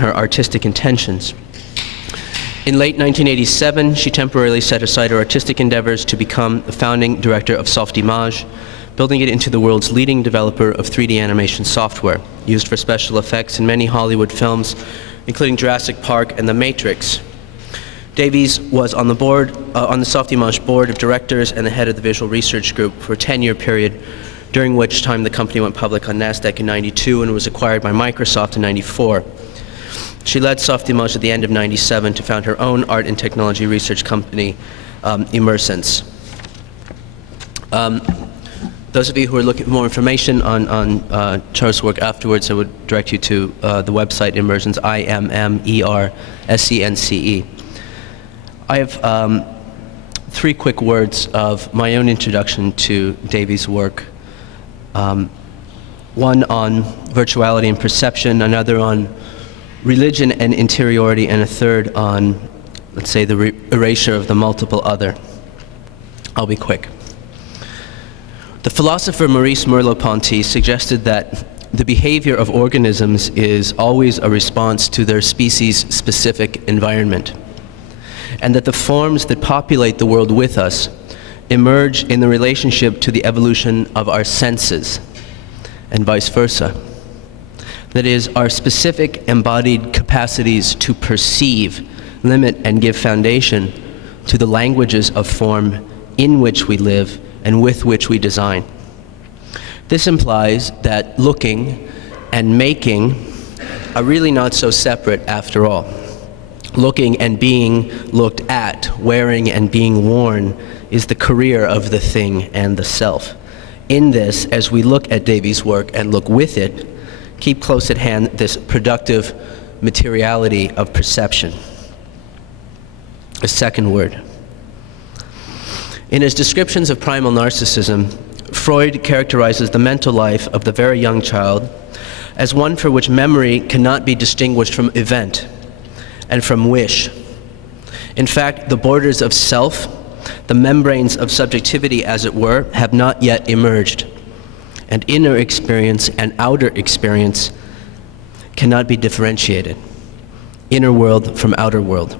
her artistic intentions. In late 1987, she temporarily set aside her artistic endeavors to become the founding director of Softimage, building it into the world's leading developer of 3D animation software, used for special effects in many Hollywood films, including Jurassic Park and The Matrix. Davies was on the Softimage board of directors and the head of the visual research group for a 10-year period, during which time the company went public on NASDAQ in '92 and was acquired by Microsoft in '94. She led Softimage at the end of '97 to found her own art and technology research company, Immersive. Those of you who are looking for more information on Char's work afterwards, I would direct you to the website Immersive, IMMERSCNCE. I have 3 quick words of my own introduction to Davies' work. One on virtuality and perception, another on religion and interiority, and a third on, let's say, the erasure of the multiple other. I'll be quick. The philosopher Maurice Merleau-Ponty suggested that the behavior of organisms is always a response to their species-specific environment, and that the forms that populate the world with us emerge in the relationship to the evolution of our senses, and vice versa. That is, our specific embodied capacities to perceive, limit, and give foundation to the languages of form in which we live and with which we design. This implies that looking and making are really not so separate after all. Looking and being looked at, wearing and being worn, is the career of the thing and the self. In this, as we look at Davies' work and look with it, keep close at hand this productive materiality of perception. A second word. In his descriptions of primal narcissism, Freud characterizes the mental life of the very young child as one for which memory cannot be distinguished from event and from wish. In fact, the borders of self, the membranes of subjectivity, as it were, have not yet emerged, and inner experience and outer experience cannot be differentiated. Inner world from outer world.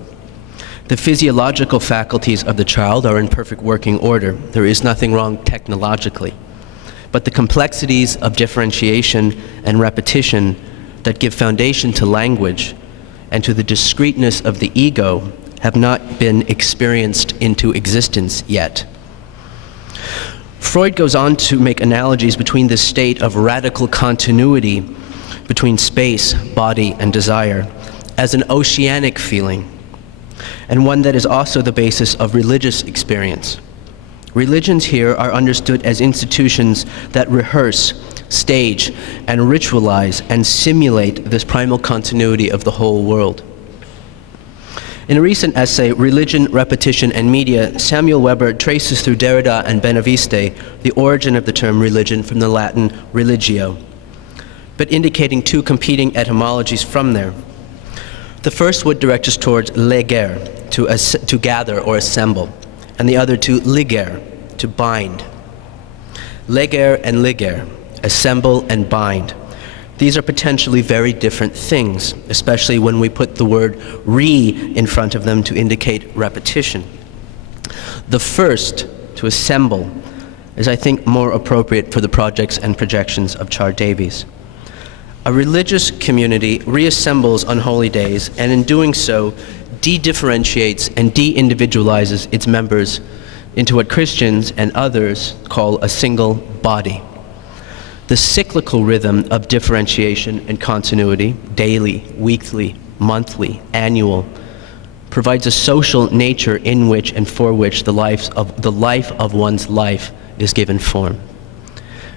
The physiological faculties of the child are in perfect working order. There is nothing wrong technologically. But the complexities of differentiation and repetition that give foundation to language and to the discreteness of the ego have not been experienced into existence yet. Freud goes on to make analogies between this state of radical continuity between space, body, and desire as an oceanic feeling, and one that is also the basis of religious experience. Religions here are understood as institutions that rehearse, stage, and ritualize and simulate this primal continuity of the whole world. In a recent essay, Religion, Repetition, and Media, Samuel Weber traces through Derrida and Benaviste the origin of the term religion from the Latin religio, but indicating 2 competing etymologies from there. The first would direct us towards legere, to gather or assemble, and the other to ligere, to bind. Legere and ligere, assemble and bind. These are potentially very different things, especially when we put the word re in front of them to indicate repetition. The first, to assemble, is, I think, more appropriate for the projects and projections of Char Davies. A religious community reassembles on holy days, and in doing so, de-differentiates and de-individualizes its members into what Christians and others call a single body. The cyclical rhythm of differentiation and continuity, daily, weekly, monthly, annual, provides a social nature in which and for which the life of one's life is given form.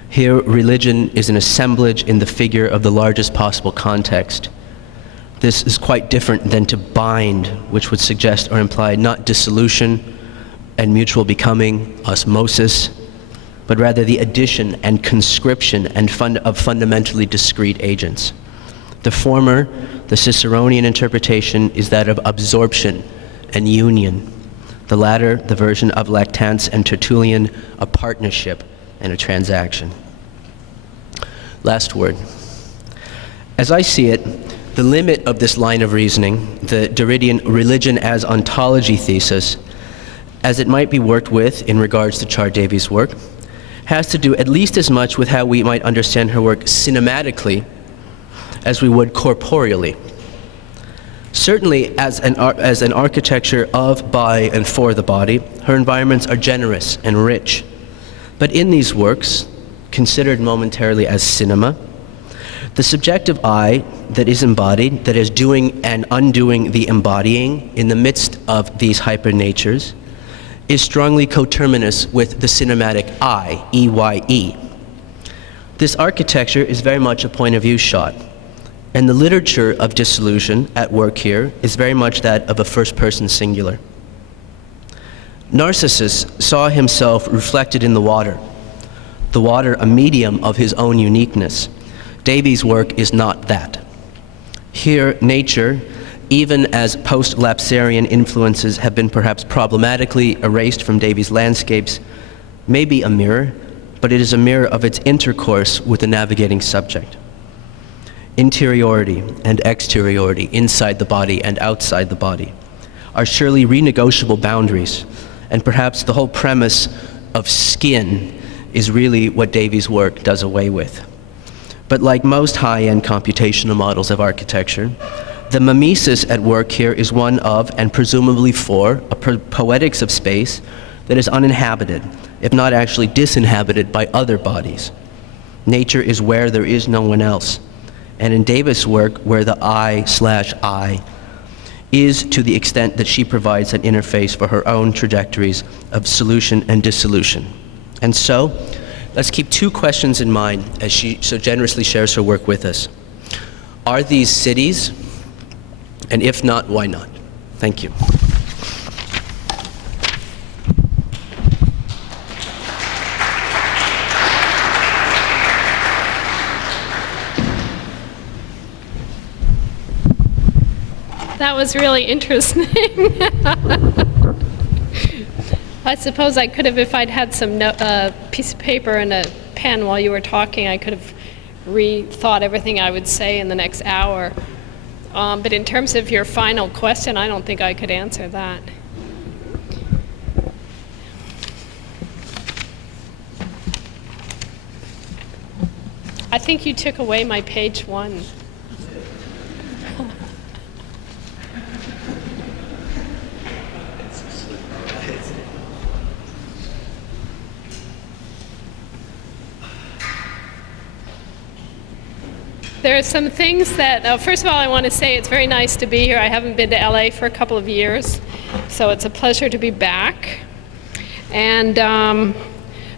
Here, religion is an assemblage in the figure of the largest possible context. This is quite different than to bind, which would suggest or imply not dissolution and mutual becoming, osmosis, but rather the addition and conscription of fundamentally discrete agents. The former, the Ciceronian interpretation, is that of absorption and union. The latter, the version of Lactance and Tertullian, a partnership and a transaction. Last word. As I see it, The limit of this line of reasoning, the Derridian religion as ontology thesis, as it might be worked with in regards to Char Davies' work, has to do at least as much with how we might understand her work cinematically as we would corporeally. Certainly, as an architecture of, by, and for the body, her environments are generous and rich. But in these works, considered momentarily as cinema, the subjective I that is embodied, that is doing and undoing the embodying in the midst of these hyper-natures, is strongly coterminous with the cinematic I, E-Y-E. This architecture is very much a point of view shot, and the literature of dissolution at work here is very much that of a first-person singular. Narcissus saw himself reflected in the water a medium of his own uniqueness. Davies' work is not that. Here, nature, even as post-lapsarian influences have been perhaps problematically erased from Davies' landscapes, may be a mirror, but it is a mirror of its intercourse with the navigating subject. Interiority and exteriority, inside the body and outside the body, are surely renegotiable boundaries, and perhaps the whole premise of skin is really what Davies' work does away with. But like most high-end computational models of architecture, the mimesis at work here is one of, and presumably for, a poetics of space that is uninhabited, if not actually disinhabited by other bodies. Nature is where there is no one else. And in Davies' work, where the I/I is to the extent that she provides an interface for her own trajectories of solution and dissolution. And so, let's keep two questions in mind as she so generously shares her work with us. Are these cities? And if not, why not? Thank you. That was really interesting. I suppose I could have, if I'd had some piece of paper and a pen while you were talking, I could have rethought everything I would say in the next hour. But in terms of your final question, I don't think I could answer that. I think you took away my page 1. There are some things that, first of all, I want to say it's very nice to be here. I haven't been to LA for a couple of years, so it's a pleasure to be back. And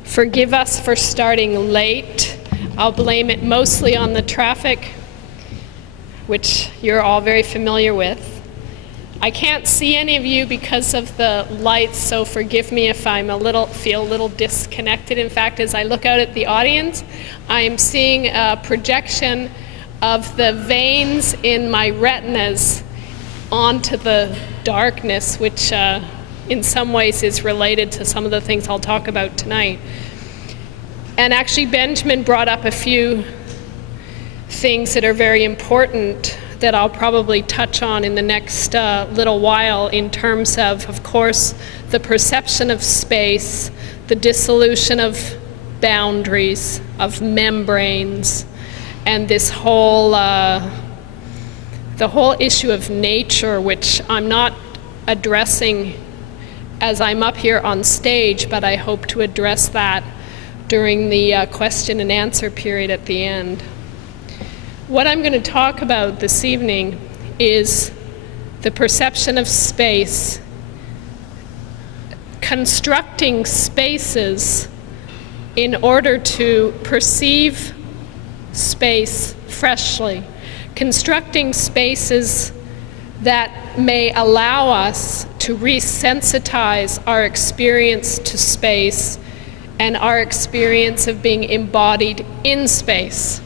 forgive us for starting late. I'll blame it mostly on the traffic, which you're all very familiar with. I can't see any of you because of the lights, so forgive me if I'm feel a little disconnected. In fact, as I look out at the audience, I'm seeing a projection of the veins in my retinas onto the darkness, which in some ways is related to some of the things I'll talk about tonight. And actually, Benjamin brought up a few things that are very important that I'll probably touch on in the next little while in terms of course, the perception of space, the dissolution of boundaries, of membranes, and this whole, the whole issue of nature, which I'm not addressing as I'm up here on stage, but I hope to address that during the question and answer period at the end. What I'm going to talk about this evening is the perception of space, constructing spaces in order to perceive space freshly, constructing spaces that may allow us to resensitize our experience to space and our experience of being embodied in space.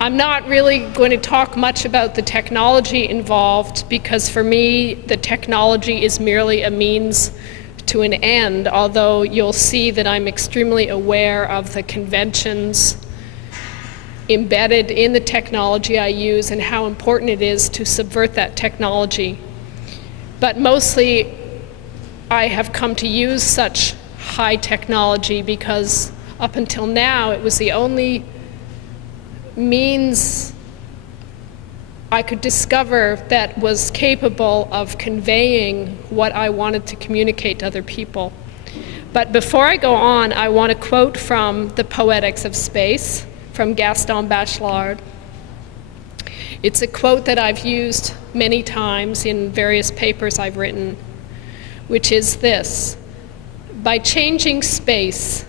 I'm not really going to talk much about the technology involved because for me, the technology is merely a means to an end, although you'll see that I'm extremely aware of the conventions embedded in the technology I use and how important it is to subvert that technology. But mostly, I have come to use such high technology because up until now, it was the only means I could discover that was capable of conveying what I wanted to communicate to other people. But before I go on, I want to quote from The Poetics of Space, from Gaston Bachelard. It's a quote that I've used many times in various papers I've written, which is this: by changing space,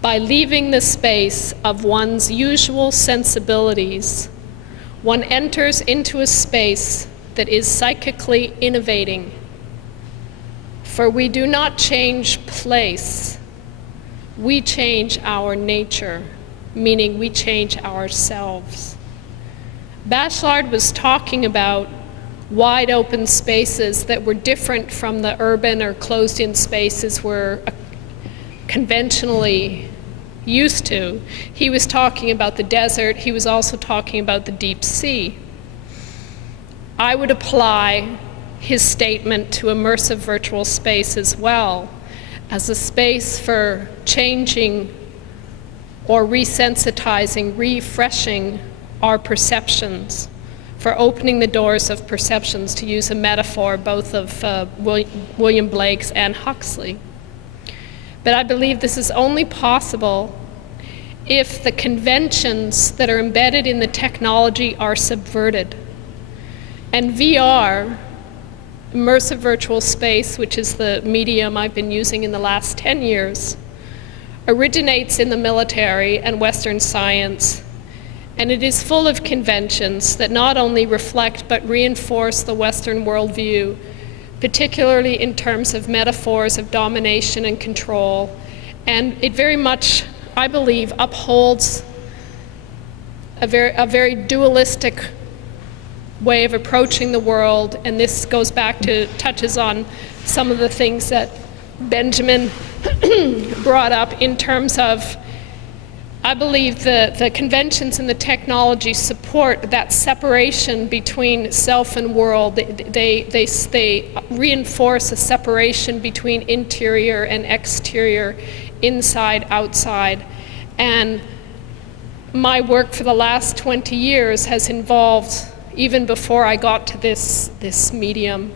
by leaving the space of one's usual sensibilities, one enters into a space that is psychically innovating. For we do not change place, we change our nature, meaning we change ourselves. Bachelard was talking about wide open spaces that were different from the urban or closed-in spaces we're conventionally used to. He was talking about the desert. He was also talking about the deep sea. I would apply his statement to immersive virtual space as well, as a space for changing or resensitizing, refreshing our perceptions, for opening the doors of perceptions, to use a metaphor both of William Blake's and Huxley. But I believe this is only possible if the conventions that are embedded in the technology are subverted. And VR, immersive virtual space, which is the medium I've been using in the last 10 years, originates in the military and Western science, and it is full of conventions that not only reflect but reinforce the Western worldview, particularly in terms of metaphors of domination and control. And it very much, I believe, upholds a very dualistic way of approaching the world. And this goes back to, touches on some of the things that Benjamin brought up in terms of, I believe the conventions and the technology support that separation between self and world. They reinforce a separation between interior and exterior, inside, outside. And my work for the last 20 years has involved, even before I got to this medium,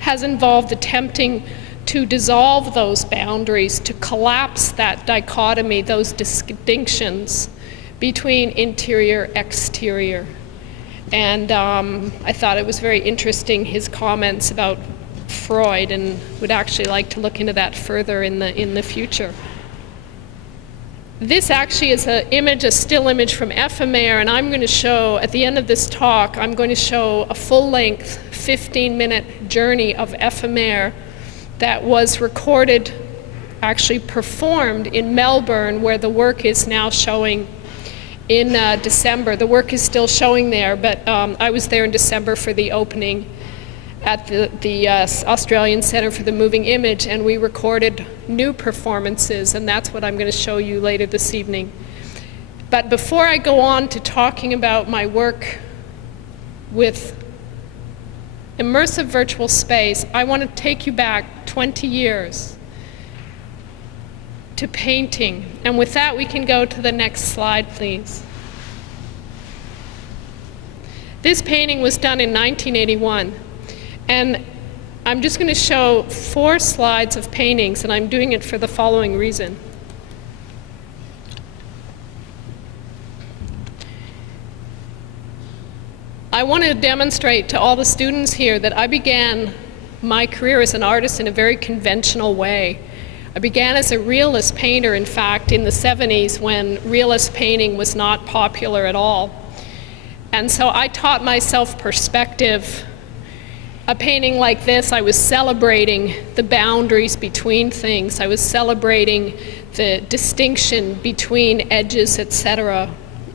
has involved attempting to dissolve those boundaries, to collapse that dichotomy, those distinctions between interior, exterior. And I thought it was very interesting, his comments about Freud, and would actually like to look into that further in the future. This actually is a still image from Ephémère, and I'm going to show, at the end of this talk, I'm going to show a full-length 15-minute journey of Ephémère that was recorded, actually performed in Melbourne, where the work is now showing in December. The work is still showing there, but I was there in December for the opening at the Australian Centre for the Moving Image, and we recorded new performances, and that's what I'm going to show you later this evening. But before I go on to talking about my work with immersive virtual space, I want to take you back 20 years to painting. And with that, we can go to the next slide, please. This painting was done in 1981. And I'm just going to show 4 slides of paintings, and I'm doing it for the following reason. I want to demonstrate to all the students here that I began my career as an artist in a very conventional way. I began as a realist painter, in fact, in the 70s, when realist painting was not popular at all. And so I taught myself perspective. A painting like this, I was celebrating the boundaries between things. I was celebrating the distinction between edges, etc.,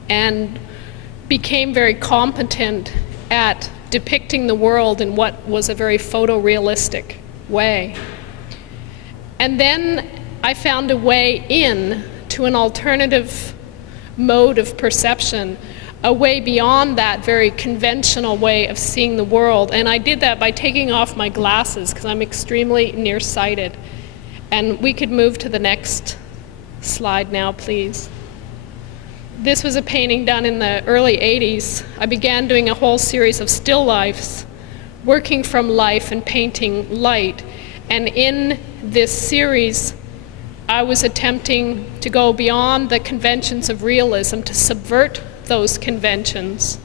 and became very competent at depicting the world in what was a very photorealistic way. And then I found a way in to an alternative mode of perception, a way beyond that very conventional way of seeing the world. And I did that by taking off my glasses because I'm extremely nearsighted. And we could move to the next slide now, please. This was a painting done in the early 80s. I began doing a whole series of still lifes, working from life and painting light. And in this series, I was attempting to go beyond the conventions of realism, to subvert those conventions,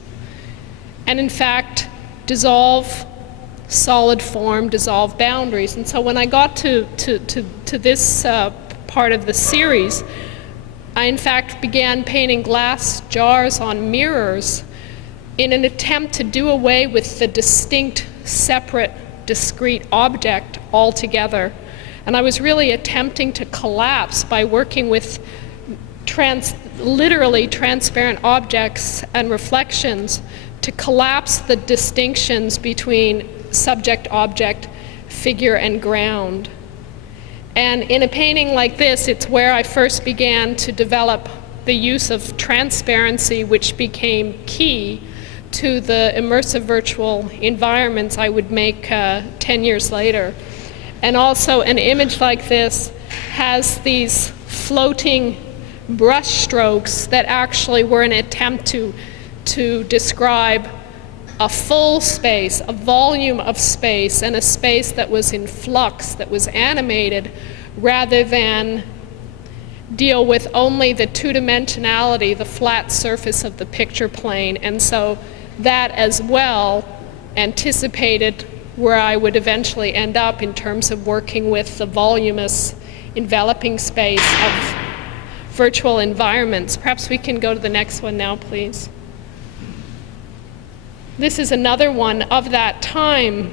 and in fact, dissolve solid form, dissolve boundaries. And so when I got to this part of the series, I in fact began painting glass jars on mirrors in an attempt to do away with the distinct, separate, discrete object altogether. And I was really attempting to collapse by working with literally transparent objects and reflections, to collapse the distinctions between subject, object, figure, and ground. And in a painting like this, it's where I first began to develop the use of transparency, which became key to the immersive virtual environments I would make 10 years later. And also, an image like this has these floating brush strokes that actually were an attempt to describe a full space, a volume of space, and a space that was in flux, that was animated, rather than deal with only the two-dimensionality, the flat surface of the picture plane. And so that as well anticipated where I would eventually end up in terms of working with the voluminous enveloping space of virtual environments. Perhaps we can go to the next one now, please. This is another one of that time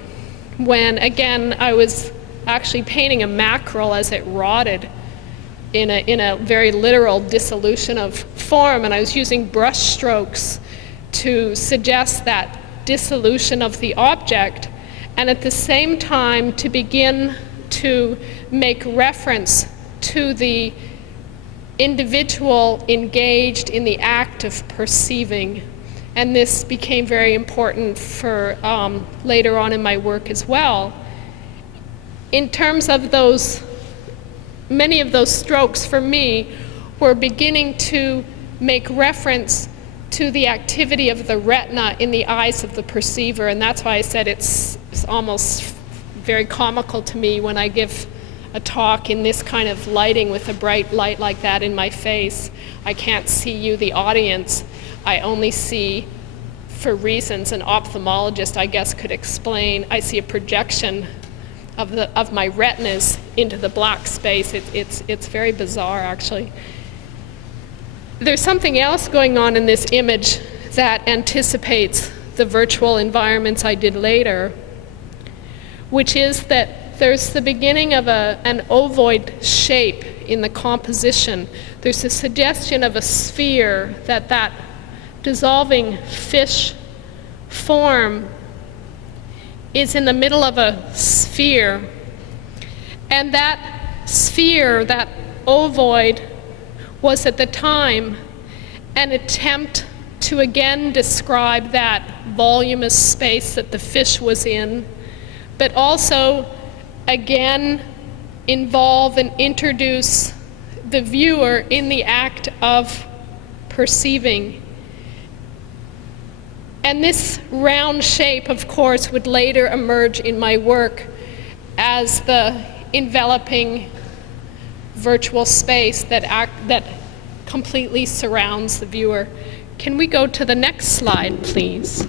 when, again, I was actually painting a mackerel as it rotted in a very literal dissolution of form, and I was using brush strokes to suggest that dissolution of the object, and at the same time to begin to make reference to the individual engaged in the act of perceiving. And this became very important for later on in my work as well. In terms of those, many of those strokes for me were beginning to make reference to the activity of the retina in the eyes of the perceiver, and that's why I said it's almost very comical to me when I give a talk in this kind of lighting with a bright light like that in my face. I can't see you, the audience. I only see, for reasons an ophthalmologist, I guess, could explain, I see a projection of my retinas into the black space. It's very bizarre, actually. There's something else going on in this image that anticipates the virtual environments I did later, which is that there's the beginning of an ovoid shape in the composition. There's a suggestion of a sphere, that dissolving fish form is in the middle of a sphere. And that sphere, that ovoid, was at the time an attempt to again describe that voluminous space that the fish was in, but also again involve and introduce the viewer in the act of perceiving. And this round shape, of course, would later emerge in my work as the enveloping virtual space that completely surrounds the viewer. Can we go to the next slide, please?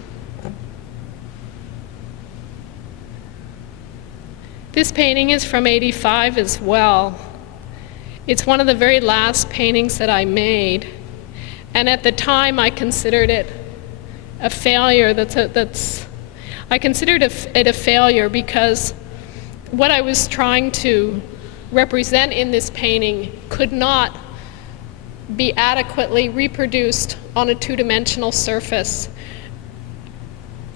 This painting is from '85 as well. It's one of the very last paintings that I made, and at the time I considered it a failure. I considered it a failure because what I was trying to represent in this painting could not be adequately reproduced on a two-dimensional surface.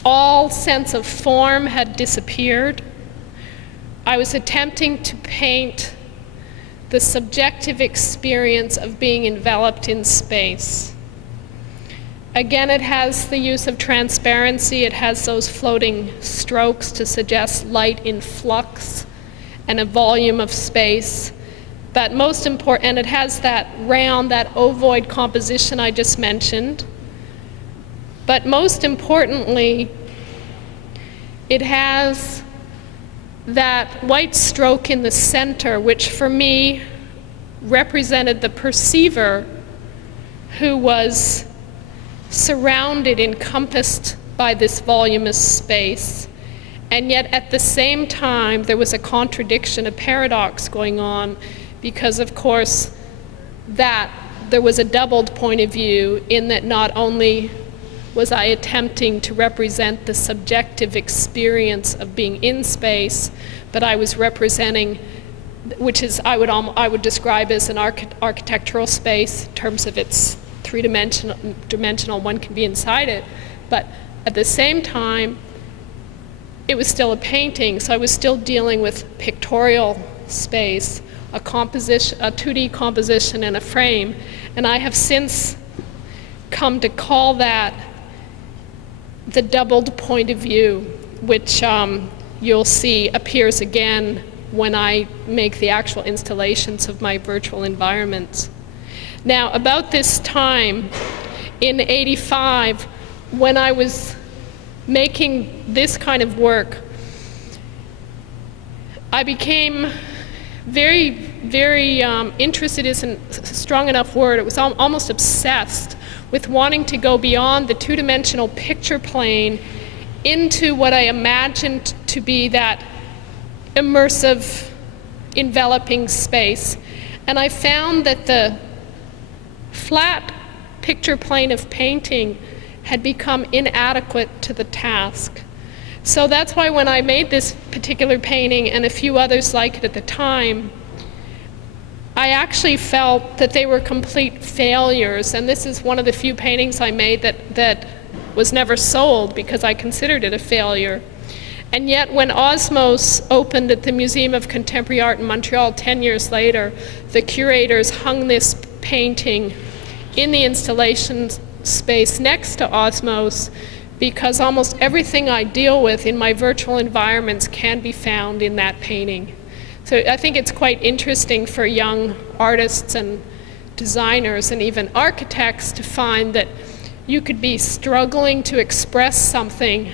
All sense of form had disappeared. I was attempting to paint the subjective experience of being enveloped in space. Again, it has the use of transparency. It has those floating strokes to suggest light in flux and a volume of space. But most important, and it has that round, that ovoid composition I just mentioned. But most importantly, it has that white stroke in the center, which for me represented the perceiver who was surrounded, encompassed by this voluminous space. And yet at the same time, there was a contradiction, a paradox going on, because of course that there was a doubled point of view in that not only was I attempting to represent the subjective experience of being in space, but I was representing, which is I would describe as an architectural space in terms of its three-dimensional, one can be inside it, but at the same time, it was still a painting, so I was still dealing with pictorial space, a composition, a 2D composition and a frame, and I have since come to call that the doubled point of view, which you'll see appears again when I make the actual installations of my virtual environments. Now, about this time, in '85, when I was making this kind of work, I became very, very interested, isn't a strong enough word, it was almost obsessed with wanting to go beyond the two-dimensional picture plane into what I imagined to be that immersive, enveloping space. And I found that the flat picture plane of painting had become inadequate to the task. So that's why when I made this particular painting and a few others like it at the time, I actually felt that they were complete failures, and this is one of the few paintings I made that was never sold because I considered it a failure. And yet when Osmose opened at the Museum of Contemporary Art in Montreal 10 years later, the curators hung this painting in the installation space next to Osmose, because almost everything I deal with in my virtual environments can be found in that painting. So I think it's quite interesting for young artists and designers and even architects to find that you could be struggling to express something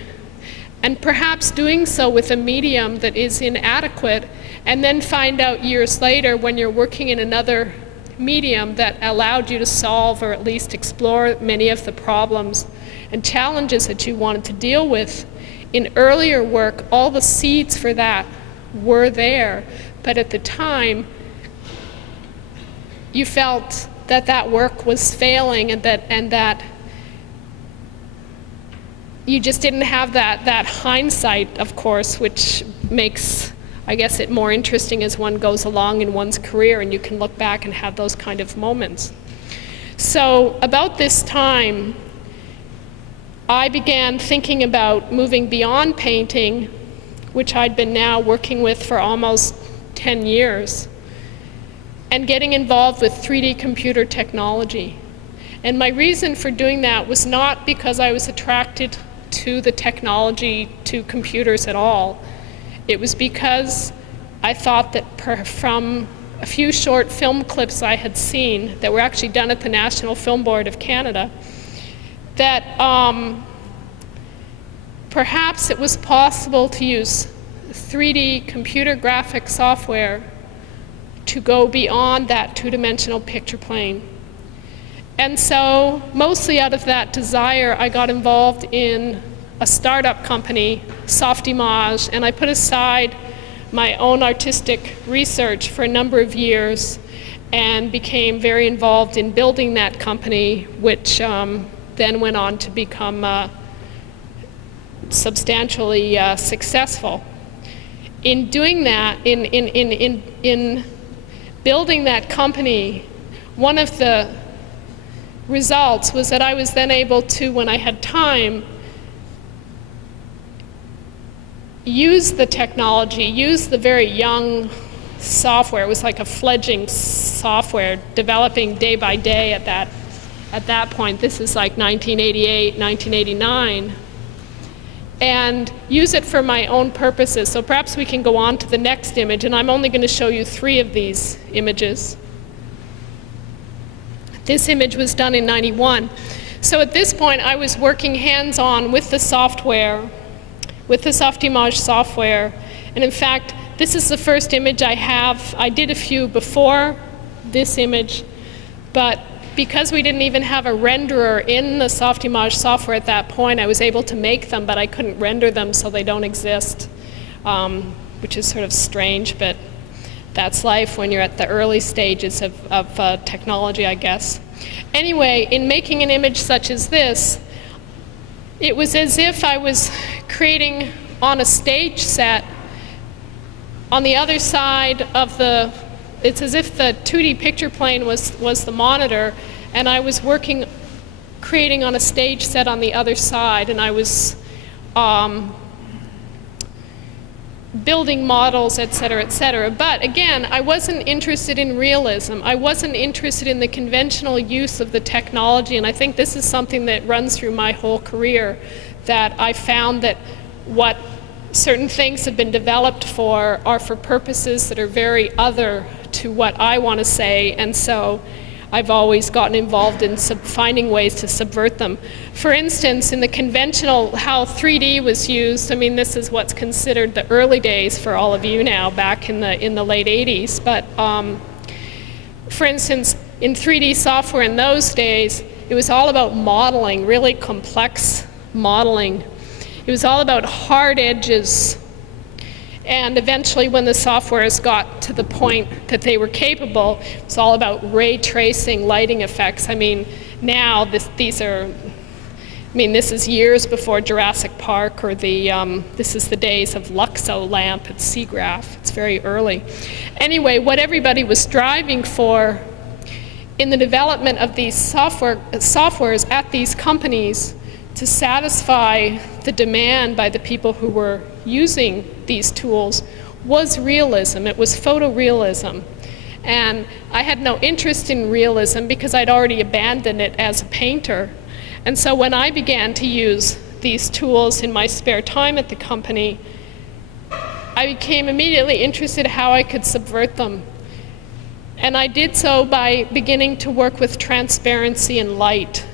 and perhaps doing so with a medium that is inadequate, and then find out years later when you're working in another medium that allowed you to solve or at least explore many of the problems and challenges that you wanted to deal with. In earlier work, all the seeds for that were there, but at the time you felt that that work was failing and that you just didn't have that hindsight, of course, which makes, I guess, it more interesting as one goes along in one's career and you can look back and have those kind of moments. So about this time, I began thinking about moving beyond painting, which I'd been now working with for almost 10 years, and getting involved with 3D computer technology. And my reason for doing that was not because I was attracted to the technology, to computers at all. It was because I thought that from a few short film clips I had seen that were actually done at the National Film Board of Canada, that perhaps it was possible to use 3D computer graphic software to go beyond that two-dimensional picture plane. And so, mostly out of that desire, I got involved in a startup company, Softimage, and I put aside my own artistic research for a number of years and became very involved in building that company, which then went on to become substantially successful. In doing that, in building that company, one of the results was that I was then able to, when I had time, use the technology, use the very young software. It was like a fledgling software developing day by day at that point. This is like 1988, 1989. And use it for my own purposes. So perhaps we can go on to the next image, and I'm only going to show you 3 of these images. This image was done in '91. So at this point, I was working hands-on with the software, with the Softimage software. And in fact, this is the first image I have. I did a few before this image, but because we didn't even have a renderer in the Softimage software at that point, I was able to make them, but I couldn't render them, so they don't exist, which is sort of strange, but that's life when you're at the early stages of technology, I guess. Anyway, in making an image such as this, it was as if I was creating on a stage set. On the other side of the, it's as if the 2D picture plane was the monitor, and I was creating on a stage set on the other side, and I was building models, et cetera, et cetera. But again, I wasn't interested in realism. I wasn't interested in the conventional use of the technology, and I think this is something that runs through my whole career, that I found that what certain things have been developed for are for purposes that are very other to what I want to say, and so I've always gotten involved in finding ways to subvert them. For instance, in the conventional, how 3D was used, I mean, this is what's considered the early days for all of you now, back in the late 80s, but for instance, in 3D software in those days, it was all about modeling, really complex modeling. It was all about hard edges. And eventually, when the softwares got to the point that they were capable, it's all about ray tracing, lighting effects. I mean, now these are, I mean, this is years before Jurassic Park, or this is the days of Luxo lamp at SIGGRAPH. It's very early. Anyway, what everybody was striving for in the development of these softwares at these companies to satisfy the demand by the people who were using these tools was realism. It was photorealism. And I had no interest in realism because I'd already abandoned it as a painter. And so when I began to use these tools in my spare time at the company, I became immediately interested in how I could subvert them. And I did so by beginning to work with transparency and light.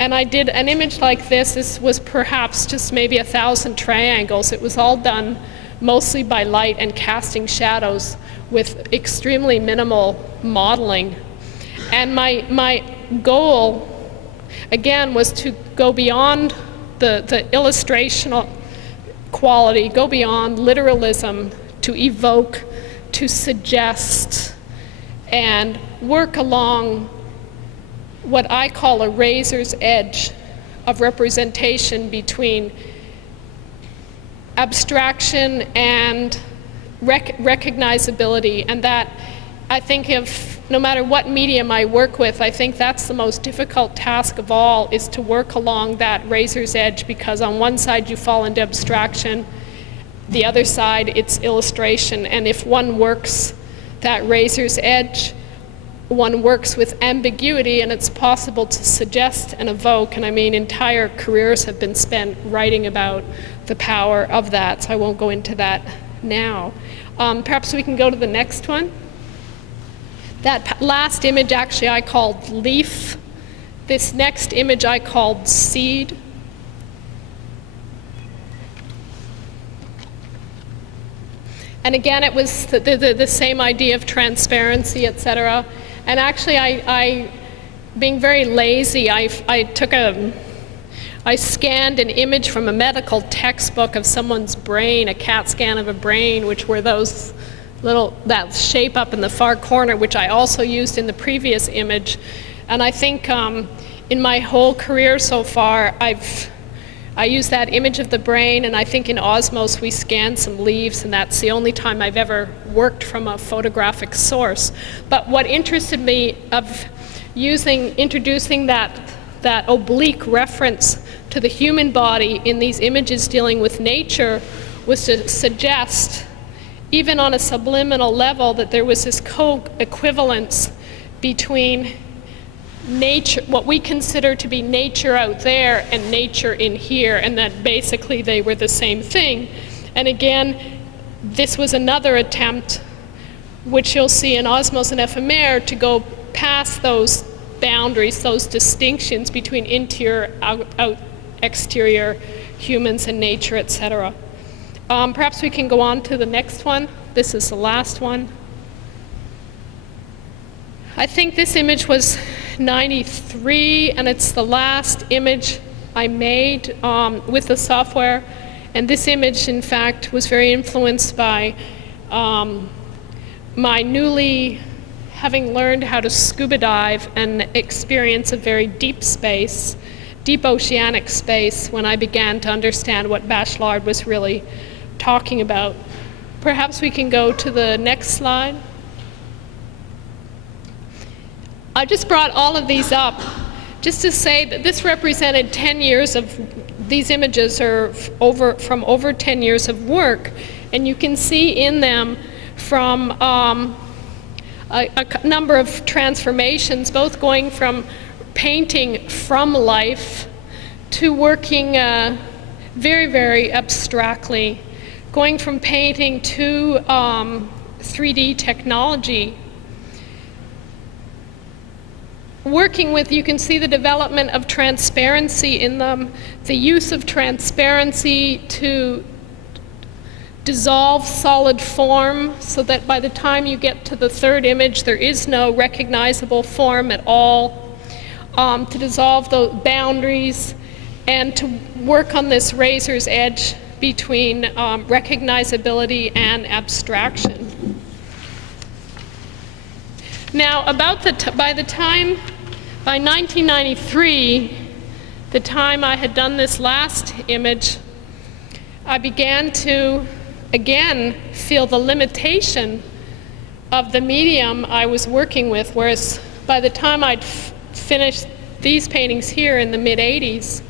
And I did an image like this. This was perhaps just maybe 1,000 triangles. It was all done mostly by light and casting shadows with extremely minimal modeling. And my goal, again, was to go beyond the illustrational quality, go beyond literalism, to evoke, to suggest, and work along what I call a razor's edge of representation between abstraction and recognizability. And that, I think, if no matter what medium I work with, I think that's the most difficult task of all, is to work along that razor's edge, because on one side you fall into abstraction, the other side it's illustration. And if one works that razor's edge, one works with ambiguity, and it's possible to suggest and evoke. And I mean, entire careers have been spent writing about the power of that, so I won't go into that now. Perhaps we can go to the next one. That last image actually I called leaf. This next image I called seed. And again, it was the same idea of transparency, etc. And actually, I being very lazy, I scanned an image from a medical textbook of someone's brain, a CAT scan of a brain, which were those that shape up in the far corner, which I also used in the previous image. And I think in my whole career so far, I use that image of the brain, and I think in Osmose we scanned some leaves, and that's the only time I've ever worked from a photographic source. But what interested me of introducing that oblique reference to the human body in these images dealing with nature was to suggest even on a subliminal level, that there was this co-equivalence between nature, what we consider to be nature out there, and nature in here, and that basically they were the same thing. And again, this was another attempt, which you'll see in Osmose and Ephémère, to go past those boundaries, those distinctions between interior, exterior, humans and nature, etc. Perhaps we can go on to the next one. This is the last one. I think this image was 93, and it's the last image I made with the software. And this image, in fact, was very influenced by my newly having learned how to scuba dive and experience a very deep space, deep oceanic space, when I began to understand what Bachelard was really talking about. Perhaps we can go to the next slide. I just brought all of these up just to say that this represented 10 years of, these images are from over 10 years of work, and you can see in them from a number of transformations, both going from painting from life to working very, very abstractly, going from painting to 3D technology. Working with, you can see the development of transparency in them, the use of transparency to dissolve solid form so that by the time you get to the third image, there is no recognizable form at all, to dissolve the boundaries, and to work on this razor's edge between recognizability and abstraction. Now, by 1993, the time I had done this last image, I began to, again, feel the limitation of the medium I was working with, whereas by the time I'd finished these paintings here in the mid-'80s,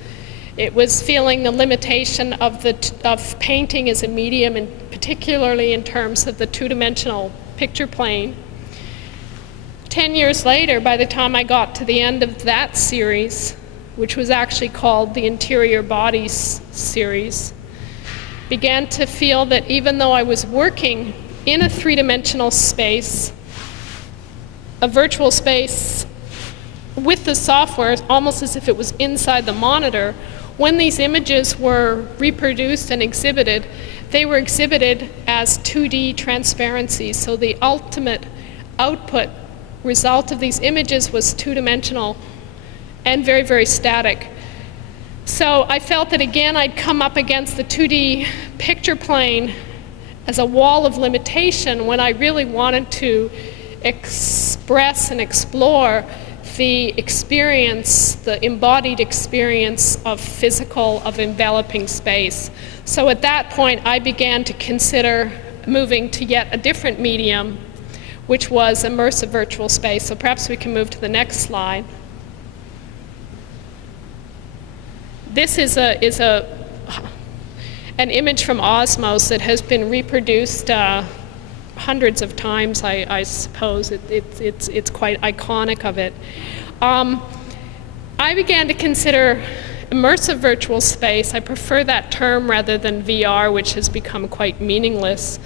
it was feeling the limitation of painting as a medium, and particularly in terms of the two-dimensional picture plane. 10 years later, by the time I got to the end of that series, which was actually called the Interior Bodies series, began to feel that even though I was working in a three-dimensional space, a virtual space with the software, almost as if it was inside the monitor, when these images were reproduced and exhibited, they were exhibited as 2D transparency. So the ultimate output result of these images was two-dimensional and very, very static. So I felt that again I'd come up against the 2D picture plane as a wall of limitation when I really wanted to express and explore the experience, the embodied experience of physical, of enveloping space. So at that point I began to consider moving to yet a different medium, which was immersive virtual space. So perhaps we can move to the next slide. This is an image from Osmose that has been reproduced hundreds of times, I suppose. It's quite iconic of it. I began to consider immersive virtual space. I prefer that term rather than VR, which has become quite meaningless,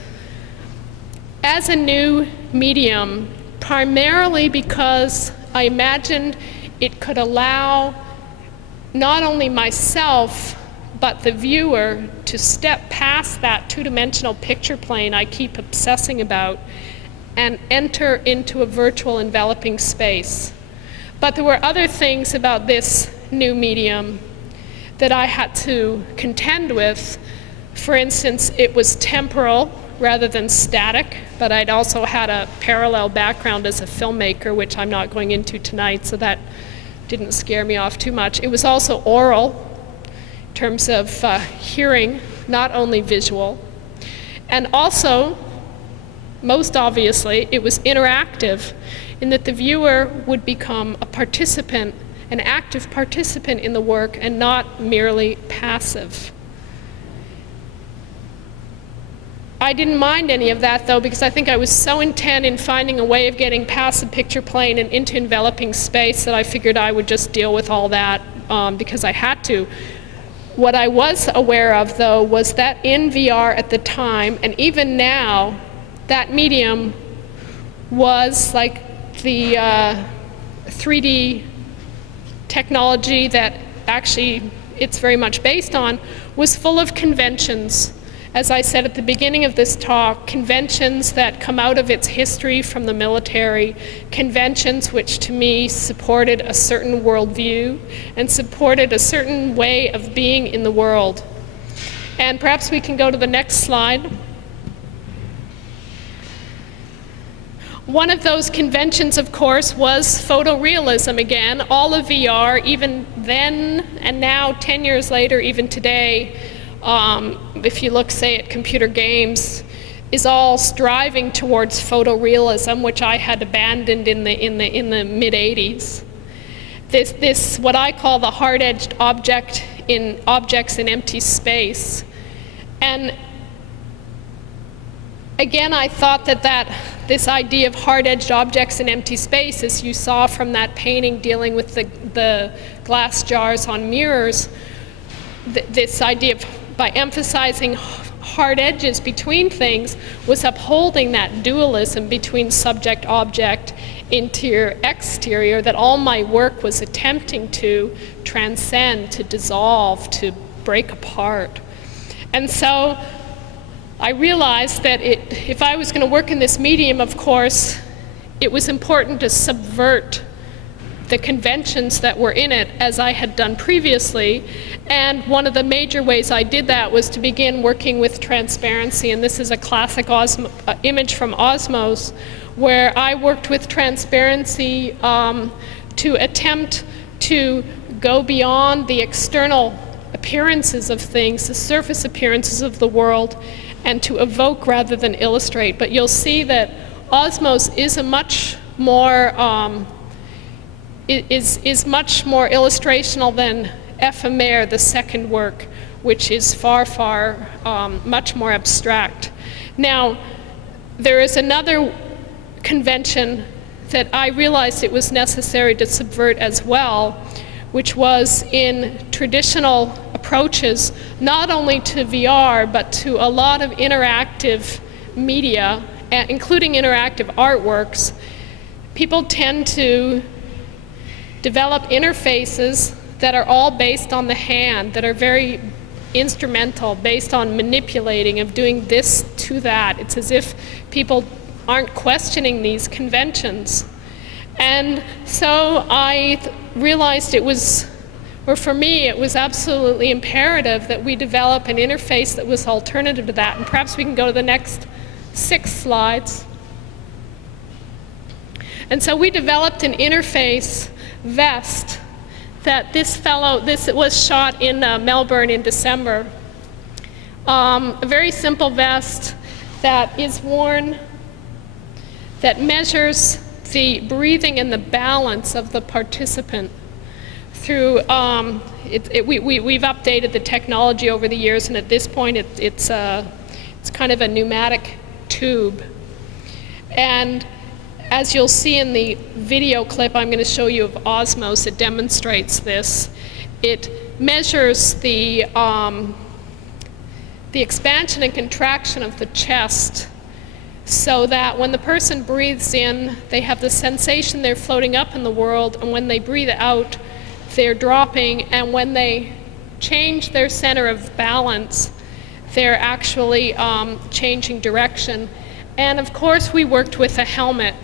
as a new medium, primarily because I imagined it could allow not only myself, but the viewer to step past that two-dimensional picture plane I keep obsessing about and enter into a virtual enveloping space. But there were other things about this new medium that I had to contend with. For instance, it was temporal rather than static, but I'd also had a parallel background as a filmmaker, which I'm not going into tonight, so that didn't scare me off too much. It was also oral, in terms of hearing, not only visual. And also, most obviously, it was interactive, in that the viewer would become a participant, an active participant in the work, and not merely passive. I didn't mind any of that, though, because I think I was so intent in finding a way of getting past the picture plane and into enveloping space that I figured I would just deal with all that because I had to. What I was aware of, though, was that in VR at the time, and even now, that medium was like the 3D technology that actually it's very much based on, was full of conventions. As I said at the beginning of this talk, conventions that come out of its history from the military, conventions which to me supported a certain worldview and supported a certain way of being in the world. And perhaps we can go to the next slide. One of those conventions, of course, was photorealism again. All of VR, even then and now, 10 years later, even today, if you look, say, at computer games, is all striving towards photorealism, which I had abandoned in the mid-'80s. This what I call the hard-edged objects in empty space. And again, I thought that this idea of hard-edged objects in empty space, as you saw from that painting dealing with the glass jars on mirrors, this idea of by emphasizing hard edges between things was upholding that dualism between subject-object, interior-exterior, that all my work was attempting to transcend, to dissolve, to break apart. And so I realized that if I was going to work in this medium, of course, it was important to subvert the conventions that were in it, as I had done previously. And one of the major ways I did that was to begin working with transparency. And this is a classic image from Osmose, where I worked with transparency to attempt to go beyond the external appearances of things, the surface appearances of the world, and to evoke rather than illustrate. But you'll see that Osmose is a much more is much more illustrational than Ephémère, the second work, which is far much more abstract. Now, there is another convention that I realized it was necessary to subvert as well, which was in traditional approaches, not only to VR, but to a lot of interactive media, including interactive artworks. People tend to develop interfaces that are all based on the hand, that are very instrumental, based on manipulating, of doing this to that. It's as if people aren't questioning these conventions. And so I realized it was, or for me, it was absolutely imperative that we develop an interface that was alternative to that. And perhaps we can go to the next 6 slides. And so we developed an interface vest that this was shot in Melbourne in December. A very simple vest that is worn, that measures the breathing and the balance of the participant through, we've updated the technology over the years, and at this point it's kind of a pneumatic tube. And as you'll see in the video clip I'm going to show you of Osmose, it demonstrates this. It measures the expansion and contraction of the chest, so that when the person breathes in, they have the sensation they're floating up in the world, and when they breathe out, they're dropping, and when they change their center of balance, they're actually changing direction. And of course, we worked with a helmet.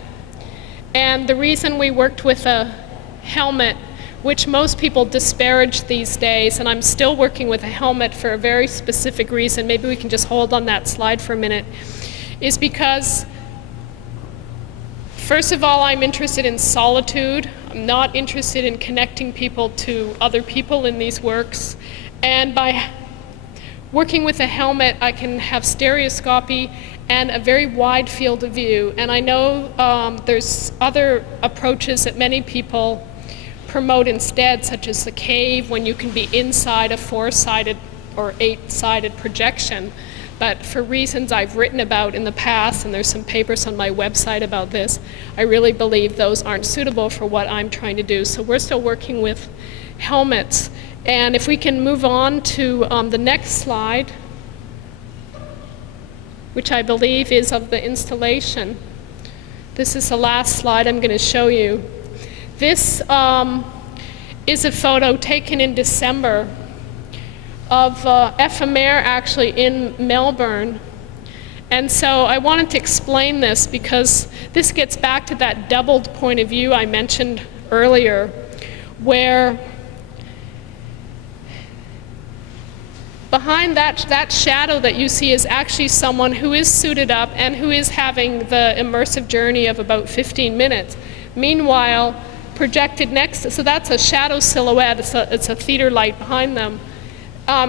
And the reason we worked with a helmet, which most people disparage these days, and I'm still working with a helmet for a very specific reason, maybe we can just hold on that slide for a minute, is because, first of all, I'm interested in solitude. I'm not interested in connecting people to other people in these works. And by working with a helmet, I can have stereoscopy and a very wide field of view. And I know there's other approaches that many people promote instead, such as the cave, when you can be inside a 4-sided or 8-sided projection. But for reasons I've written about in the past, and there's some papers on my website about this, I really believe those aren't suitable for what I'm trying to do. So we're still working with helmets. And if we can move on to the next slide, which I believe is of the installation. This is the last slide I'm going to show you. This is a photo taken in December of Ephémère, actually in Melbourne. And so I wanted to explain this because this gets back to that doubled point of view I mentioned earlier, where behind that shadow that you see is actually someone who is suited up and who is having the immersive journey of about 15 minutes. Meanwhile, projected next, so that's a shadow silhouette, it's a theater light behind them.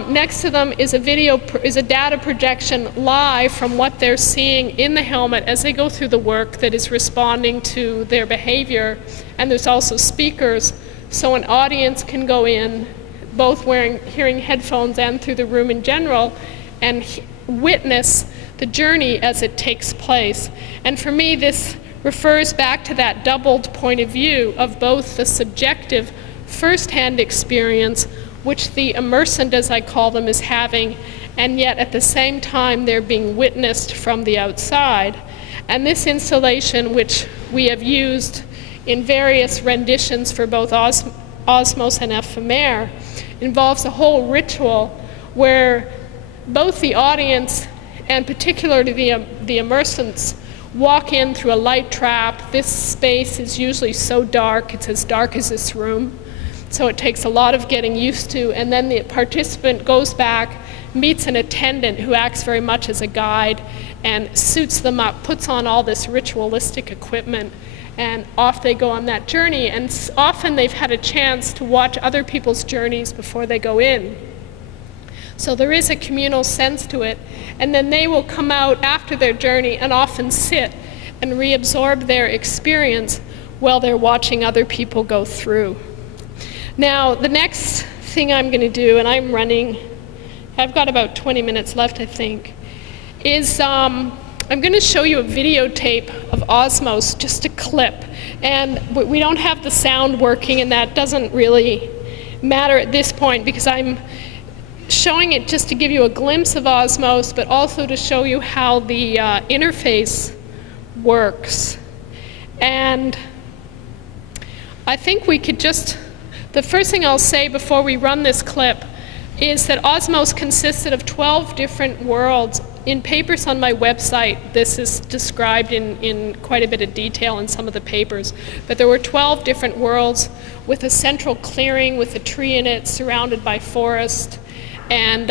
Next to them is a data projection live from what they're seeing in the helmet as they go through the work that is responding to their behavior. And there's also speakers, so an audience can go in, both hearing headphones and through the room in general, and witness the journey as it takes place. And for me, this refers back to that doubled point of view of both the subjective first-hand experience, which the immersant, as I call them, is having, and yet at the same time they're being witnessed from the outside. And this installation, which we have used in various renditions for both Osmose and Ephémère, involves a whole ritual where both the audience and particularly the immersants walk in through a light trap. This space is usually so dark, it's as dark as this room. So it takes a lot of getting used to, and then the participant goes back, meets an attendant who acts very much as a guide and suits them up, puts on all this ritualistic equipment, and off they go on that journey. And often they've had a chance to watch other people's journeys before they go in. So there is a communal sense to it, and then they will come out after their journey and often sit and reabsorb their experience while they're watching other people go through. Now, the next thing I'm going to do, and I've got about 20 minutes left, I think, is I'm going to show you a videotape of Osmose, just a clip. And we don't have the sound working, and that doesn't really matter at this point because I'm showing it just to give you a glimpse of Osmose, but also to show you how the interface works. And I think we could just... The first thing I'll say before we run this clip is that Osmose consisted of 12 different worlds. In papers on my website, this is described in quite a bit of detail in some of the papers, but there were 12 different worlds with a central clearing with a tree in it surrounded by forest, and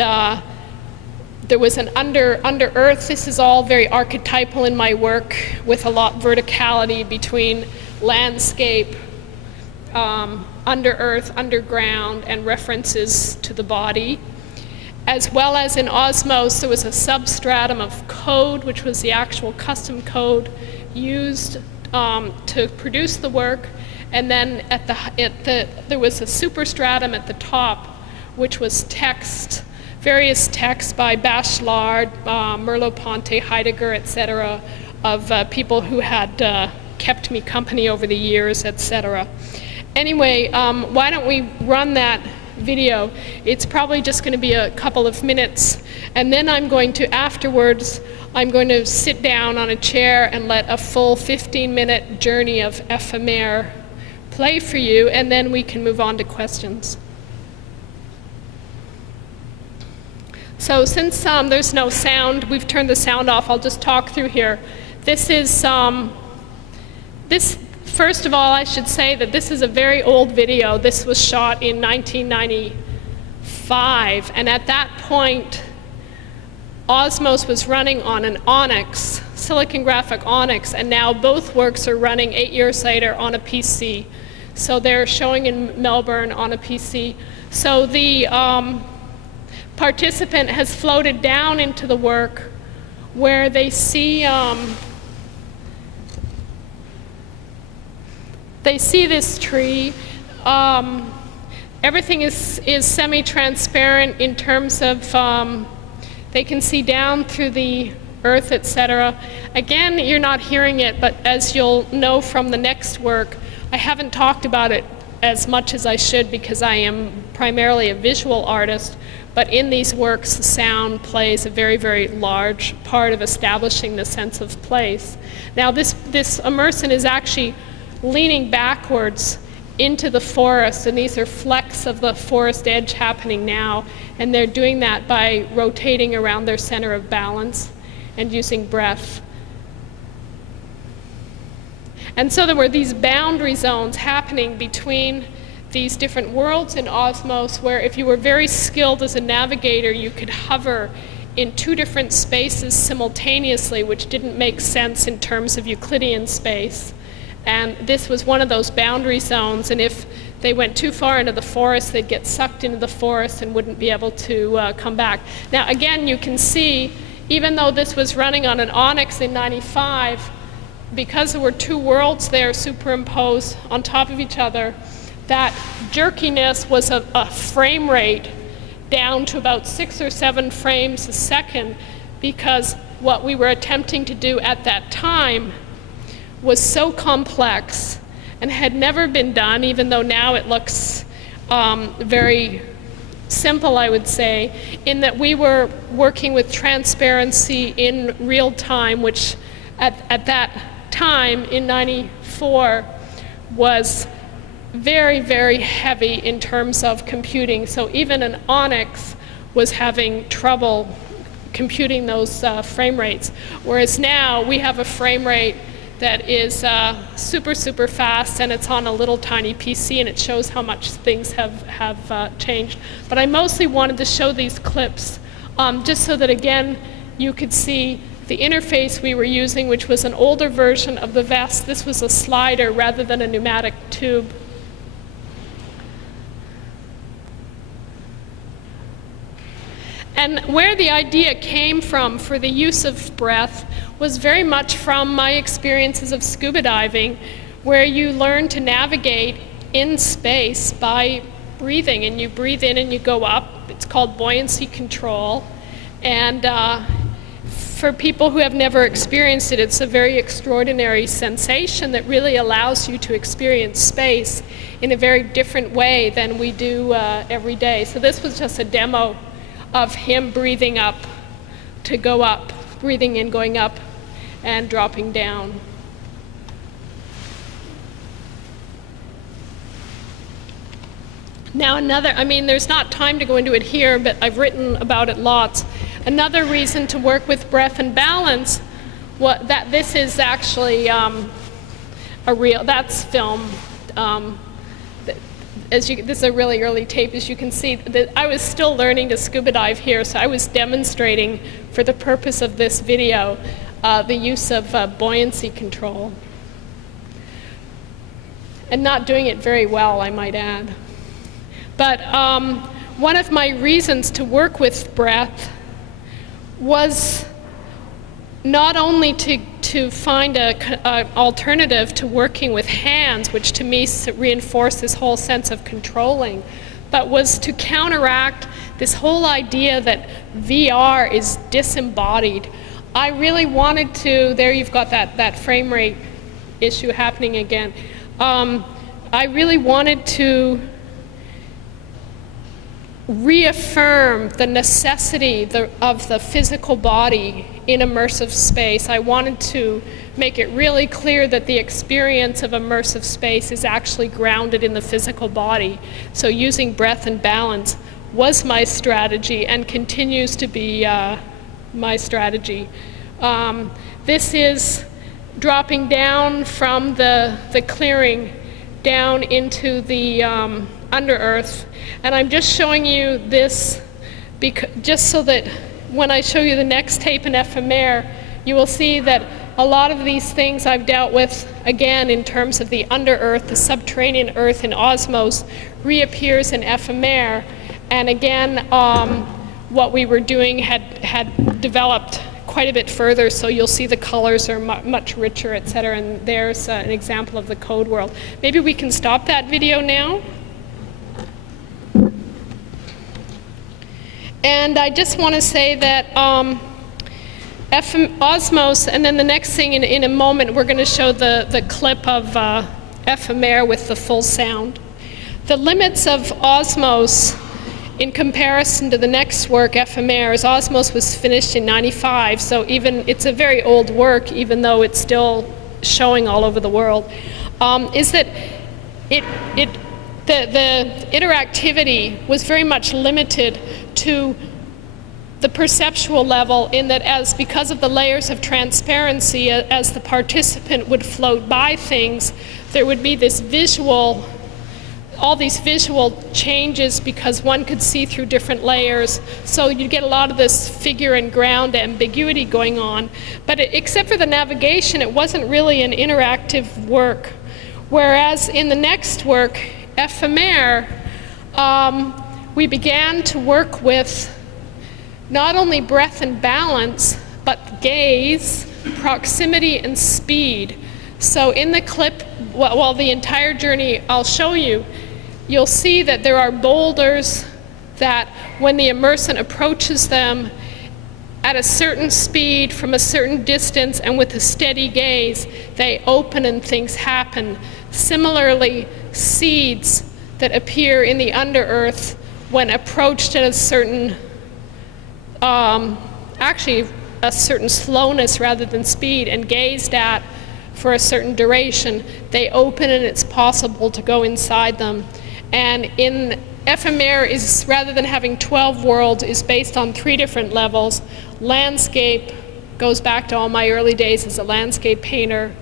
there was an under earth. This is all very archetypal in my work with a lot of verticality between landscape, under earth, underground, and references to the body. As well as in Osmose, there was a substratum of code, which was the actual custom code used to produce the work. And then there was a superstratum at the top, which was text, various texts by Bachelard, Merleau-Ponty, Heidegger, etc., of people who had kept me company over the years, etc. Anyway, why don't we run that video? It's probably just going to be a couple of minutes, and then afterwards, I'm going to sit down on a chair and let a full 15-minute journey of Ephémère play for you, and then we can move on to questions. So since there's no sound, we've turned the sound off, I'll just talk through here. This is, first of all, I should say that this is a very old video. This was shot in 1995, and at that point, Osmose was running on an Onyx, Silicon Graphic Onyx, and now both works are running 8 years later on a PC. So they're showing in Melbourne on a PC. So the participant has floated down into the work where they see this tree. Everything is semi-transparent in terms of They can see down through the earth, etc. Again, you're not hearing it, but as you'll know from the next work, I haven't talked about it as much as I should because I am primarily a visual artist, but in these works, the sound plays a very, very large part of establishing the sense of place. Now, this immersion is actually leaning backwards into the forest, and these are flecks of the forest edge happening now, and they're doing that by rotating around their center of balance and using breath. And so there were these boundary zones happening between these different worlds in Osmose, where if you were very skilled as a navigator, you could hover in two different spaces simultaneously, which didn't make sense in terms of Euclidean space. And this was one of those boundary zones, and if they went too far into the forest, they'd get sucked into the forest and wouldn't be able to come back. Now, again, you can see, even though this was running on an Onyx in '95, because there were two worlds there superimposed on top of each other, that jerkiness was a frame rate down to about 6 or 7 frames a second, because what we were attempting to do at that time was so complex and had never been done, even though now it looks very simple, I would say, in that we were working with transparency in real time, which at that time in '94 was very, very heavy in terms of computing. So even an Onyx was having trouble computing those frame rates. Whereas now we have a frame rate that is super, super fast, and it's on a little tiny PC, and it shows how much things have changed. But I mostly wanted to show these clips just so that, again, you could see the interface we were using, which was an older version of the vest. This was a slider rather than a pneumatic tube. And where the idea came from for the use of breath was very much from my experiences of scuba diving, where you learn to navigate in space by breathing, and you breathe in and you go up. It's called buoyancy control. And for people who have never experienced it, it's a very extraordinary sensation that really allows you to experience space in a very different way than we do every day. So this was just a demo of him breathing up to go up, breathing in, going up, and dropping down. Now another, I mean, there's not time to go into it here, but I've written about it lots. Another reason to work with breath and balance, that this is actually that's film. This is a really early tape, as you can see. I was still learning to scuba dive here, so I was demonstrating for the purpose of this video the use of buoyancy control. And not doing it very well, I might add. But one of my reasons to work with breath was not only to find an alternative to working with hands, which to me reinforced this whole sense of controlling, but was to counteract this whole idea that VR is disembodied. I really wanted to, there you've got that frame rate issue happening again. I really wanted to reaffirm the necessity of the physical body in immersive space. I wanted to make it really clear that the experience of immersive space is actually grounded in the physical body. So using breath and balance was my strategy and continues to be my strategy. This is dropping down from the clearing down into the under earth, and I'm just showing you this just so that when I show you the next tape in Ephémère, you will see that a lot of these things I've dealt with, again, in terms of the under earth, the subterranean earth in Osmose, reappears in Ephémère. And again, what we were doing had developed quite a bit further, so you'll see the colors are much richer, etc. And there's an example of the code world. Maybe we can stop that video now. And I just want to say that Osmose, and then the next thing in a moment, we're going to show the clip of Ephémère with the full sound. The limits of Osmose in comparison to the next work, Ephémère, is Osmose was finished in '95, so even it's a very old work, even though it's still showing all over the world, is that the interactivity was very much limited to the perceptual level, in that because of the layers of transparency, as the participant would float by things, there would be this all these visual changes because one could see through different layers. So you get a lot of this figure and ground ambiguity going on. But except for the navigation, it wasn't really an interactive work. Whereas in the next work, Ephémère, we began to work with not only breath and balance, but gaze, proximity, and speed. So in the clip, well, the entire journey I'll show you, you'll see that there are boulders that when the immersant approaches them at a certain speed, from a certain distance, and with a steady gaze, they open and things happen. Similarly, seeds that appear in the under-earth when approached at a certain actually a certain slowness rather than speed, and gazed at for a certain duration, they open and it's possible to go inside them. And in Ephémère, is rather than having 12 worlds, is based on 3 different levels. Landscape goes back to all my early days as a landscape painter.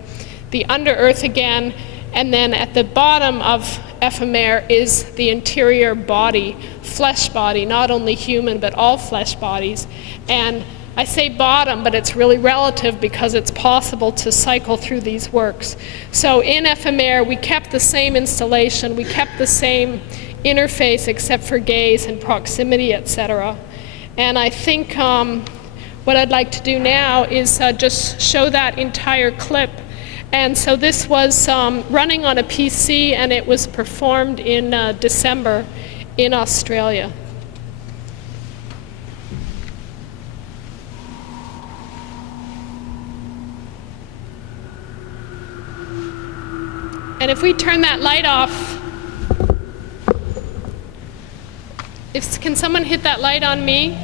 The under-earth again, and then at the bottom of Ephémère is the interior body, flesh body, not only human, but all flesh bodies. And I say bottom, but it's really relative because it's possible to cycle through these works. So in Ephémère, we kept the same installation, we kept the same interface except for gaze and proximity, etc. And I think what I'd like to do now is just show that entire clip. And so this was running on a PC, and it was performed in December in Australia. And if we turn that light off, can someone hit that light on me?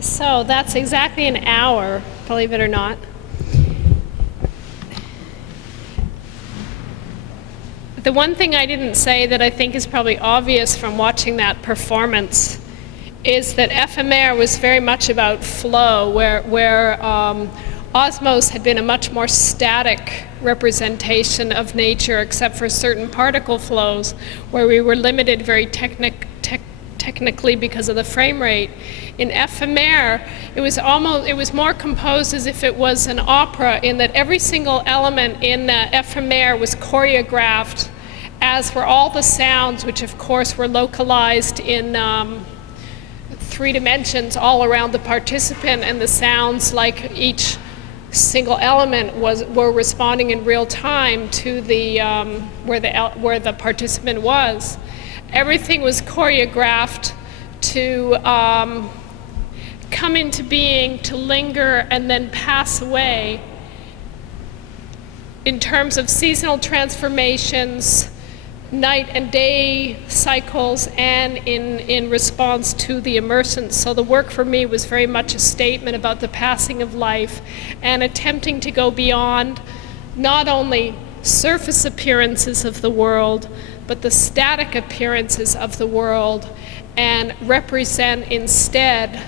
So that's exactly an hour, believe it or not. The one thing I didn't say that I think is probably obvious from watching that performance is that Ephémère was very much about flow, where Osmose had been a much more static representation of nature, except for certain particle flows, where we were limited very technically because of the frame rate. In Ephémère, it was more composed as if it was an opera, in that every single element in Ephémère was choreographed, as were all the sounds, which of course were localized in 3 dimensions all around the participant, and the sounds, like each single element were responding in real time to the where the participant was. Everything was choreographed to come into being, to linger, and then pass away in terms of seasonal transformations, night and day cycles, and in response to the emergence. So the work for me was very much a statement about the passing of life and attempting to go beyond not only surface appearances of the world, but the static appearances of the world, and represent instead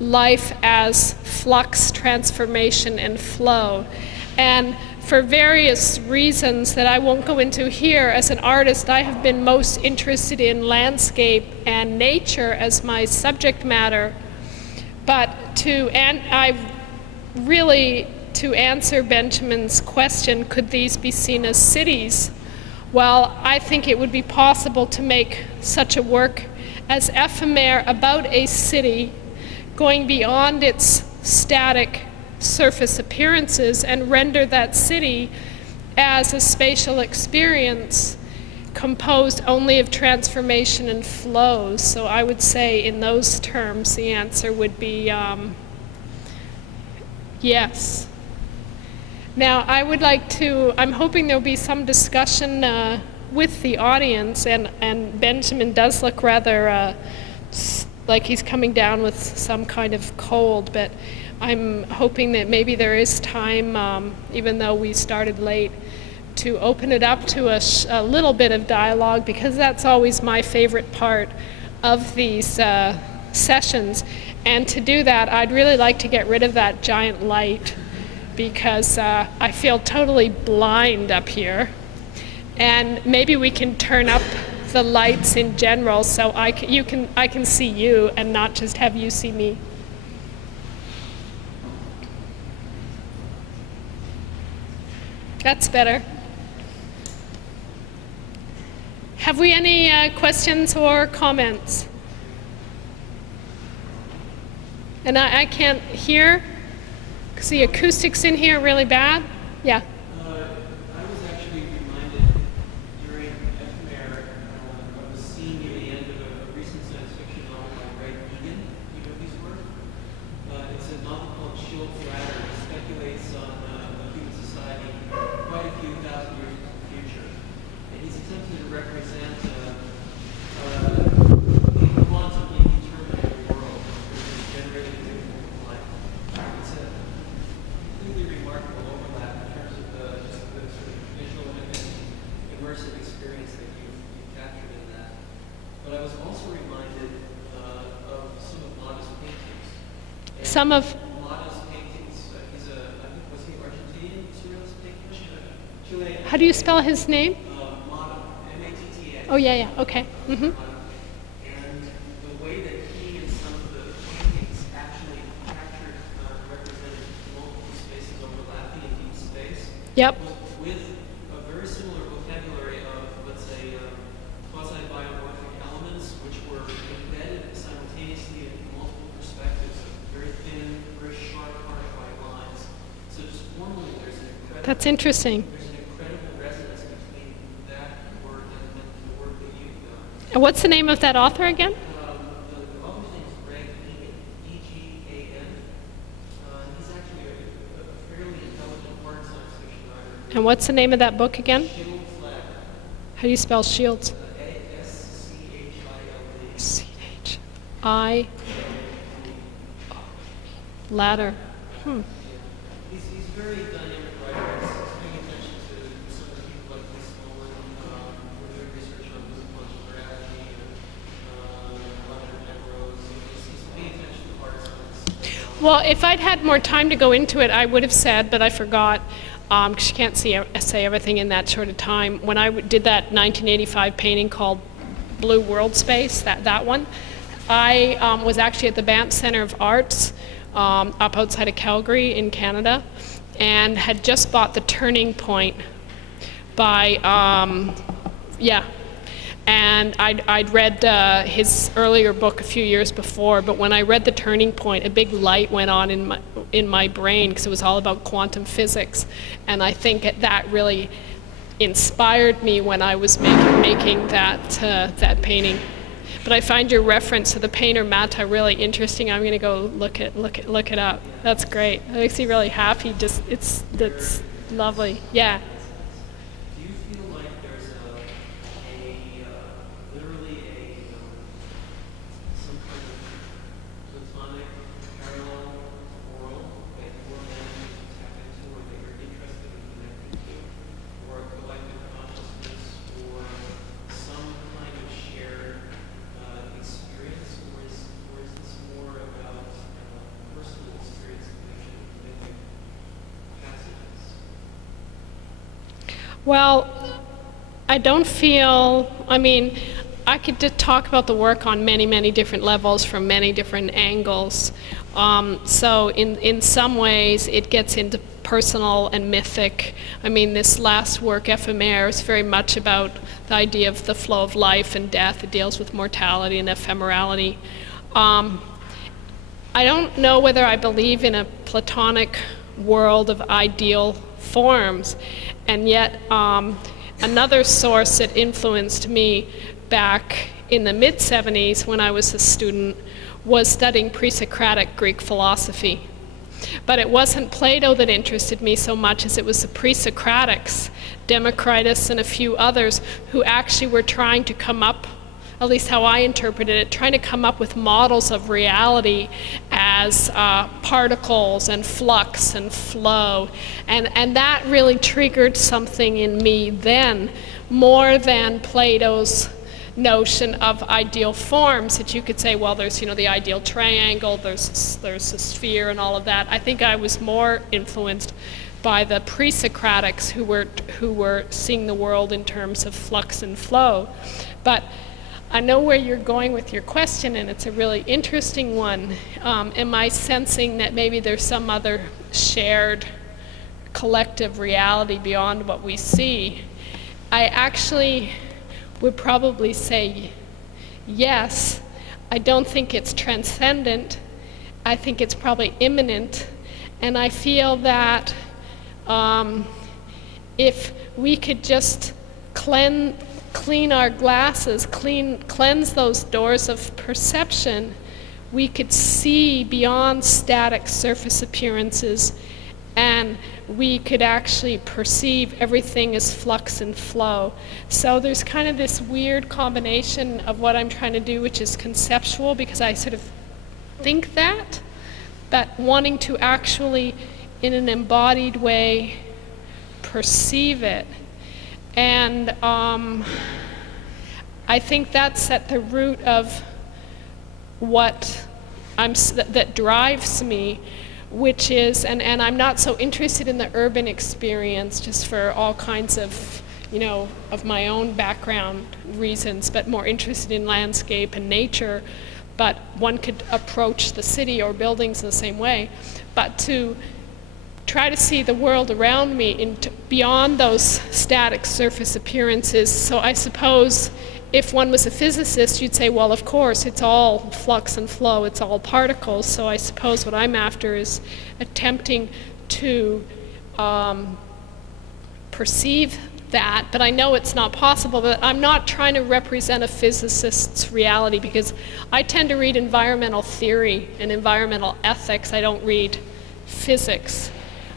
life as flux, transformation, and flow. And for various reasons that I won't go into here, as an artist, I have been most interested in landscape and nature as my subject matter. But to answer Benjamin's question, could these be seen as cities? Well, I think it would be possible to make such a work as Ephémère about a city, going beyond its static surface appearances, and render that city as a spatial experience composed only of transformation and flows. So I would say in those terms the answer would be yes. Now I would like to, I'm hoping there'll be some discussion with the audience, and Benjamin does look rather like he's coming down with some kind of cold, but I'm hoping that maybe there is time, even though we started late, to open it up to a little bit of dialogue, because that's always my favorite part of these sessions. And to do that, I'd really like to get rid of that giant light, because I feel totally blind up here. And maybe we can turn up the lights in general so I can see you and not just have you see me. That's better. Have we any questions or comments? And I can't hear because the acoustics in here are really bad. Yeah. I was actually reminded during Ephémère of a scene near the end of a recent science fiction novel by Ray Egan. You know his work? It's a novel called Shield's Ladder. It speculates on a human society quite a few thousand years into the future. And he's attempting to represent a quantumly determinate world which is generated in life. It's a completely remarkable overlap in terms of just the sort of visual and immersive experience that you've captured in that. But I was also reminded of some of Mata's paintings. And Some of Mata's paintings, was he Argentinian surrealist painter? Chilean. How do you spell his name? Mata, M-A-T-T-A. Oh yeah, okay. Mm-hmm. And the way that he and some of the paintings actually captured, represented multiple spaces overlapping in deep space, Yep. was with a very similar vocabulary of, let's say, quasi-biomorphic elements, which were embedded simultaneously in multiple perspectives of very thin, very sharp, harsh lines. So just formally, there's an incredible. That's interesting. There's an incredible resonance between that work and the work that you've done. And what's the name of that author again? The author's name is Greg Egan, E-G-A-N. He's actually a fairly intelligent art science fiction writer. And what's the name of that book again? Shield's Ladder, How do you spell Shields? A-S-C-H-I-L-D. C-H-I-L-D. Latter. He's very dynamic writer. He's paying attention to some of the people like Miss Nolan, who are doing research on quantum gravity and Leonard Penrose. He's paying attention to artists. Well, if I'd had more time to go into it, I would have said, but I forgot, because you can't say everything in that short of time. When I did that 1985 painting called Blue World Space, that one, I was actually at the Banff Centre of Arts up outside of Calgary in Canada, and had just bought The Turning Point by, and I'd read his earlier book a few years before, but when I read The Turning Point, a big light went on in my brain, because it was all about quantum physics, and I think that really inspired me when I was making that painting. But I find your reference to the painter Mata really interesting. I'm going to go look it up. That's great. It makes me really happy. That's lovely. Yeah. Do you feel like there's literally some kind of platonic parallel world that you're managing to tap into, or that you're interested in connecting to, or a collective consciousness, or some kind of shared experience, or is this more about personal experience connection with passages? Well, I don't feel, I could just talk about the work on many, many different levels from many different angles. So in some ways it gets into personal and mythic. This last work, Ephémère, is very much about the idea of the flow of life and death. It deals with mortality and ephemerality. I don't know whether I believe in a Platonic world of ideal forms, and yet another source that influenced me back in the mid-70s when I was a student was studying pre-Socratic Greek philosophy. But it wasn't Plato that interested me so much as it was the pre-Socratics, Democritus and a few others, who actually were trying to come up, at least how I interpreted it, trying to come up with models of reality as particles and flux and flow. And that really triggered something in me then, more than Plato's notion of ideal forms, that you could say, well, there's the ideal triangle, there's a sphere and all of that. I think I was more influenced by the pre-Socratics who were seeing the world in terms of flux and flow. But I know where you're going with your question, and it's a really interesting one. Am I sensing that maybe there's some other shared collective reality beyond what we see? I actually would probably say yes. I don't think it's transcendent. I think it's probably immanent. And I feel that if we could just clean our glasses, cleanse those doors of perception, we could see beyond static surface appearances, and we could actually perceive everything as flux and flow. So there's kind of this weird combination of what I'm trying to do, which is conceptual, because I sort of think that, but wanting to actually, in an embodied way, perceive it. And I think that's at the root of what that drives me, which is, and I'm not so interested in the urban experience just for all kinds of, of my own background reasons, but more interested in landscape and nature. But one could approach the city or buildings in the same way. But to try to see the world around me beyond those static surface appearances. So I suppose if one was a physicist, you'd say, well, of course, it's all flux and flow, it's all particles. So I suppose what I'm after is attempting to perceive that, but I know it's not possible. But I'm not trying to represent a physicist's reality, because I tend to read environmental theory and environmental ethics. I don't read physics,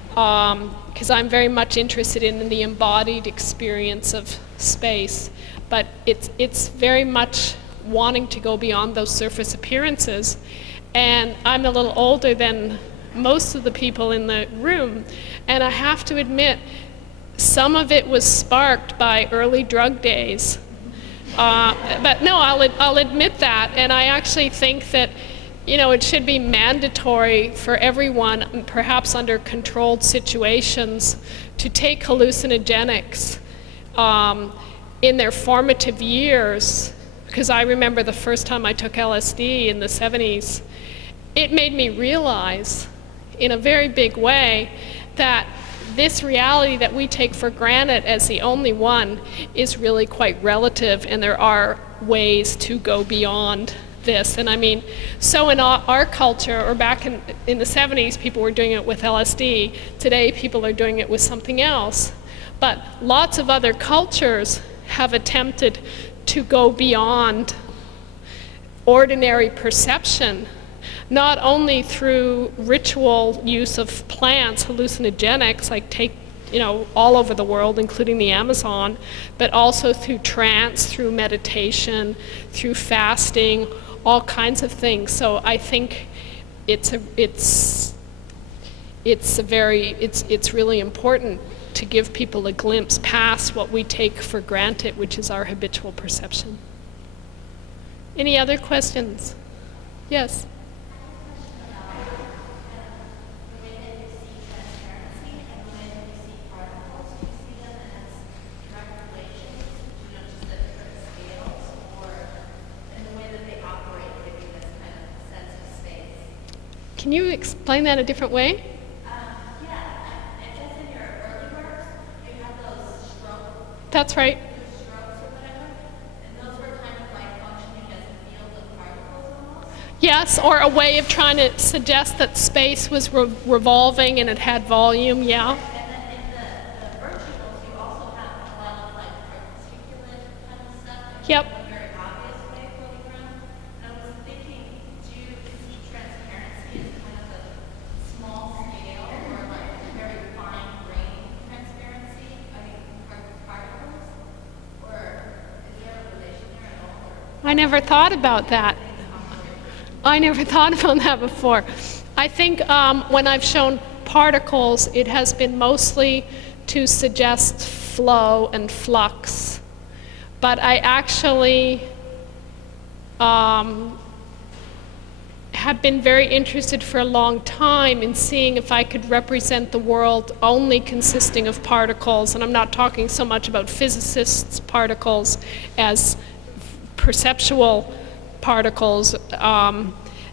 because I'm very much interested in the embodied experience of space. But it's very much wanting to go beyond those surface appearances. And I'm a little older than most of the people in the room. And I have to admit, some of it was sparked by early drug days. But no, I'll admit that. And I actually think that, you know, it should be mandatory for everyone, perhaps under controlled situations, to take hallucinogenics in their formative years. Because I remember the first time I took LSD in the 70s, it made me realize in a very big way that this reality that we take for granted as the only one is really quite relative, and there are ways to go beyond this. And I mean, so in our culture, or back in the 70s, people were doing it with LSD. Today, people are doing it with something else. But lots of other cultures have attempted to go beyond ordinary perception, not only through ritual use of plants, hallucinogenics, like all over the world, including the Amazon, but also through trance, through meditation, through fasting, all kinds of things. So I think it's really important to give people a glimpse past what we take for granted, which is our habitual perception. Any other questions? Yes? Can you explain that a different way? That's right. Yes, or a way of trying to suggest that space was revolving and it had volume, yeah. And then in the virtuals, you also have a lot of particulate kind of stuff. Yep. In a very obvious way floating around. And I was thinking, do you see transparency as kind of a small scale or a very fine grained transparency? I mean, particles? Or is there a relation there at all? I never thought about that. I never thought about that before. I think when I've shown particles, it has been mostly to suggest flow and flux. But I actually have been very interested for a long time in seeing if I could represent the world only consisting of particles. And I'm not talking so much about physicists' particles as perceptual particles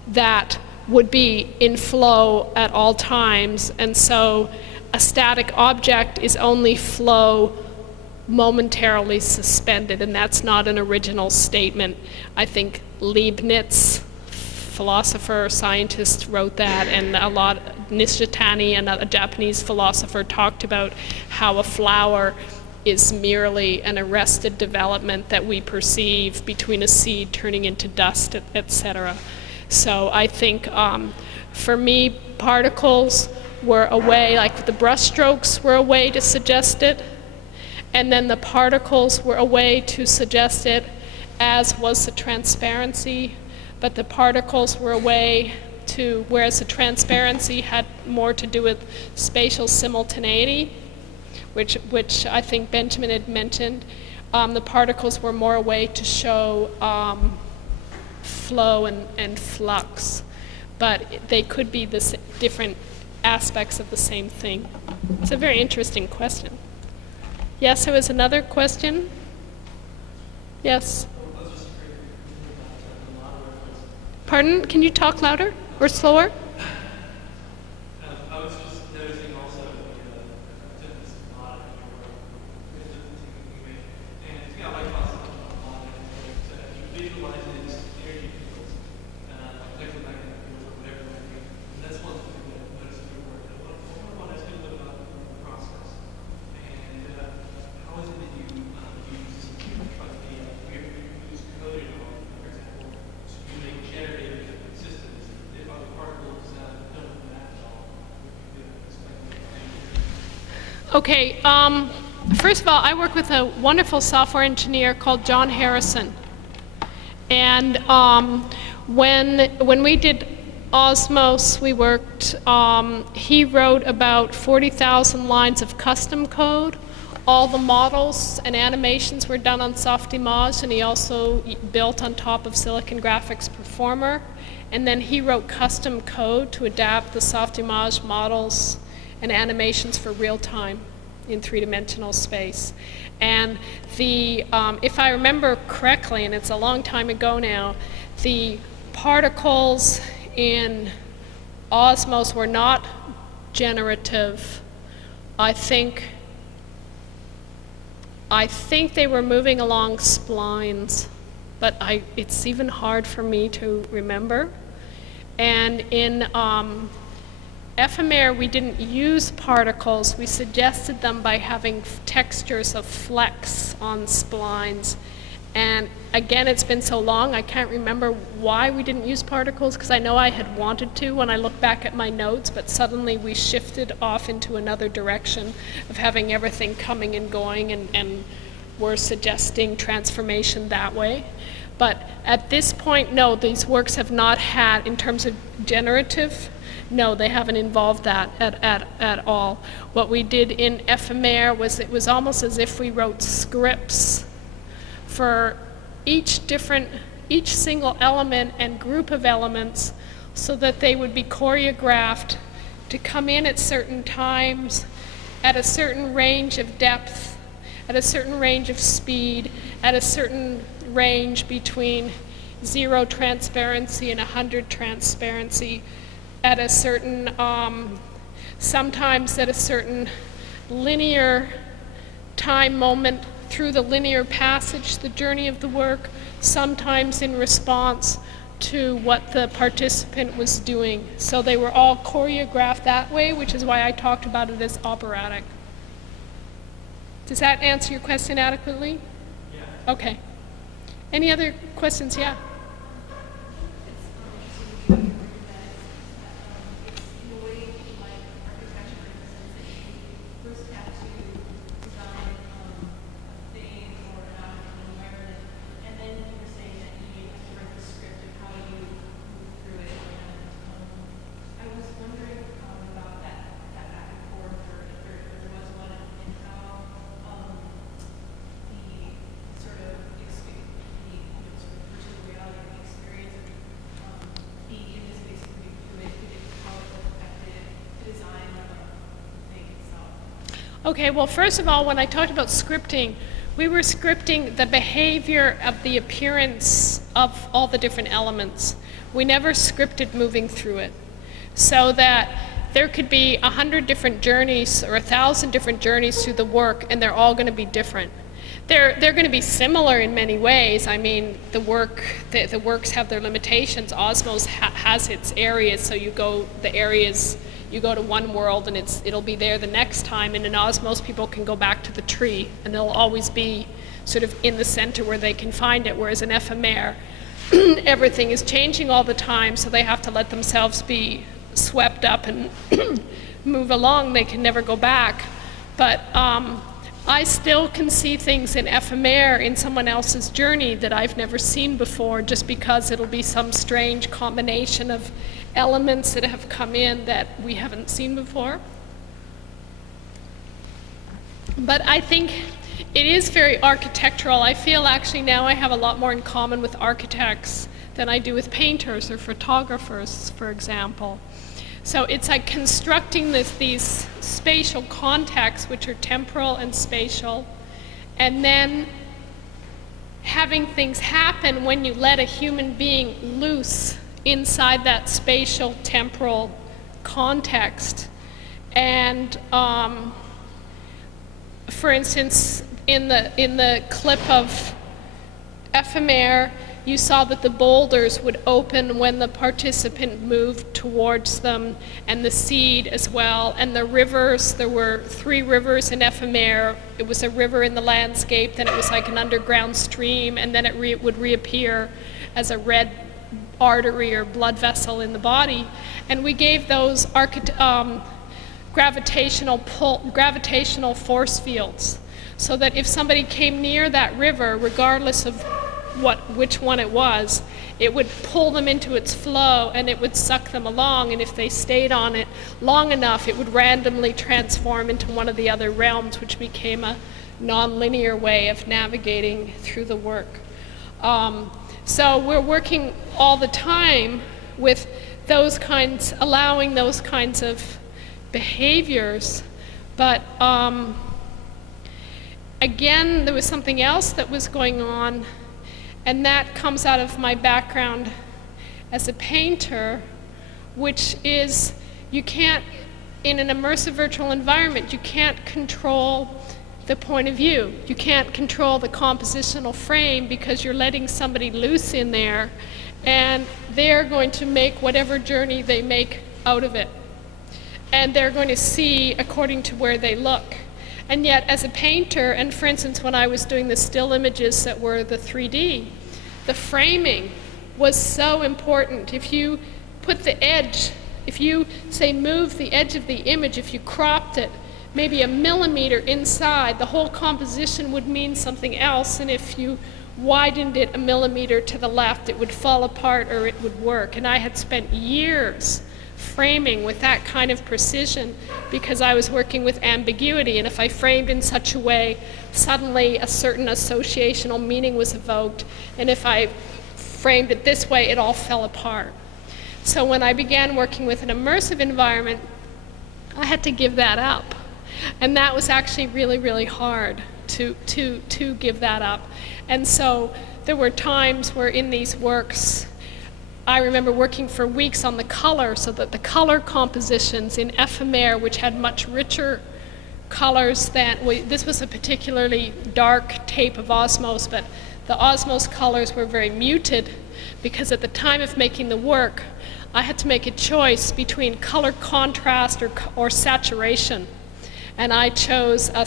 that would be in flow at all times. And so a static object is only flow momentarily suspended, and that's not an original statement. I think Leibniz, philosopher, scientist, wrote that, and Nishitani, a Japanese philosopher, talked about how a flower is merely an arrested development that we perceive between a seed turning into dust, etc. So I think for me, particles were a way, like the brushstrokes were a way to suggest it, and then the particles were a way to suggest it, as was the transparency, but the particles were a way to, whereas the transparency had more to do with spatial simultaneity, which I think Benjamin had mentioned. The particles were more a way to show flow and flux, but they could be different aspects of the same thing. It's a very interesting question. Yes, there was another question? Yes? Pardon? Can you talk louder or slower? I was just noticing also the difference in body and it's got like lots of to visualize it as energy fields, electromagnetic fields or whatever it might be. And that's one thing that I noticed in your work. I want to ask you a little bit about the process. And how is it that you use code at all, for example, to make generative systems if other particles don't match at all? Okay, first of all, I work with a wonderful software engineer called John Harrison. And when we did Osmose, we worked, he wrote about 40,000 lines of custom code. All the models and animations were done on Softimage, and he also built on top of Silicon Graphics Performer. And then he wrote custom code to adapt the Softimage models and animations for real time in three-dimensional space. And the, if I remember correctly, and it's a long time ago now, the particles in Osmose were not generative. I think they were moving along splines, but it's even hard for me to remember. And in Ephémère, we didn't use particles. We suggested them by having textures of flecks on splines. And again, it's been so long, I can't remember why we didn't use particles, because I know I had wanted to when I look back at my notes, but suddenly we shifted off into another direction of having everything coming and going, and we're suggesting transformation that way. But at this point, no, these works have not had, in terms of generative, no, they haven't involved that at all. What we did in Ephémère was, it was almost as if we wrote scripts for each single element and group of elements, so that they would be choreographed to come in at certain times, at a certain range of depth, at a certain range of speed, at a certain range between 0 transparency and 100 transparency, at a certain, sometimes at a certain linear time moment through the linear passage, the journey of the work, sometimes in response to what the participant was doing. So they were all choreographed that way, which is why I talked about it as operatic. Does that answer your question adequately? Yeah. Okay. Any other questions? Yeah. Okay, well, first of all, when I talked about scripting, we were scripting the behavior of the appearance of all the different elements. We never scripted moving through it. So that there could be 100 different journeys or 1,000 different journeys through the work, and they're all going to be different. They're going to be similar in many ways. I mean, the works have their limitations. Osmose has its areas, so you go to one world and it'll be there the next time, and in Osmose people can go back to the tree and they'll always be sort of in the center where they can find it, whereas in Ephémère everything is changing all the time, so they have to let themselves be swept up and move along. They can never go back. But I still can see things in Ephémère in someone else's journey that I've never seen before, just because it'll be some strange combination of elements that have come in that we haven't seen before. But I think it is very architectural. I feel actually now I have a lot more in common with architects than I do with painters or photographers, for example. So it's like constructing these spatial contexts, which are temporal and spatial, and then having things happen when you let a human being loose inside that spatial temporal context. And for instance, in the clip of Ephémère, you saw that the boulders would open when the participant moved towards them, and the seed as well, and the rivers. There were 3 rivers in Ephémère. It was a river in the landscape, then it was like an underground stream, and then it would reappear as a red artery or blood vessel in the body. And we gave those gravitational force fields, so that if somebody came near that river, regardless of which one it was, it would pull them into its flow and it would suck them along, and if they stayed on it long enough, it would randomly transform into one of the other realms, which became a non-linear way of navigating through the work. So we're working all the time with those kinds, allowing those kinds of behaviors, but again, there was something else that was going on, and that comes out of my background as a painter, which is you can't, in an immersive virtual environment, you can't control the point of view. You can't control the compositional frame because you're letting somebody loose in there, and they're going to make whatever journey they make out of it. And they're going to see according to where they look. And yet, as a painter, and for instance, when I was doing the still images that were the 3D, the framing was so important. If you put the edge, if you, say, move the edge of the image, if you cropped it maybe a millimeter inside, the whole composition would mean something else, and if you widened it a millimeter to the left, it would fall apart or it would work. And I had spent years framing with that kind of precision because I was working with ambiguity, and if I framed in such a way, suddenly a certain associational meaning was evoked, and if I framed it this way, it all fell apart. So when I began working with an immersive environment, I had to give that up, and that was actually really, really hard to give that up. And so there were times where in these works, I remember working for weeks on the color, so that the color compositions in Ephémère, which had much richer colors than, this was a particularly dark tape of Osmose, but the Osmose colors were very muted because at the time of making the work, I had to make a choice between color contrast or saturation. And I chose a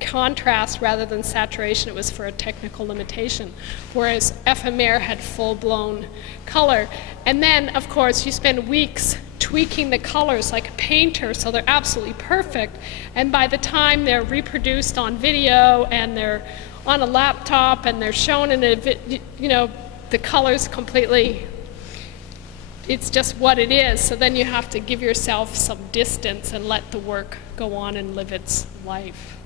contrast rather than saturation. It was for a technical limitation, whereas Ephémère had full-blown color. And then, of course, you spend weeks tweaking the colors like a painter, so they're absolutely perfect. And by the time they're reproduced on video and they're on a laptop and they're shown in a, the colors completely, it's just what it is. So then you have to give yourself some distance and let the work go on and live its life.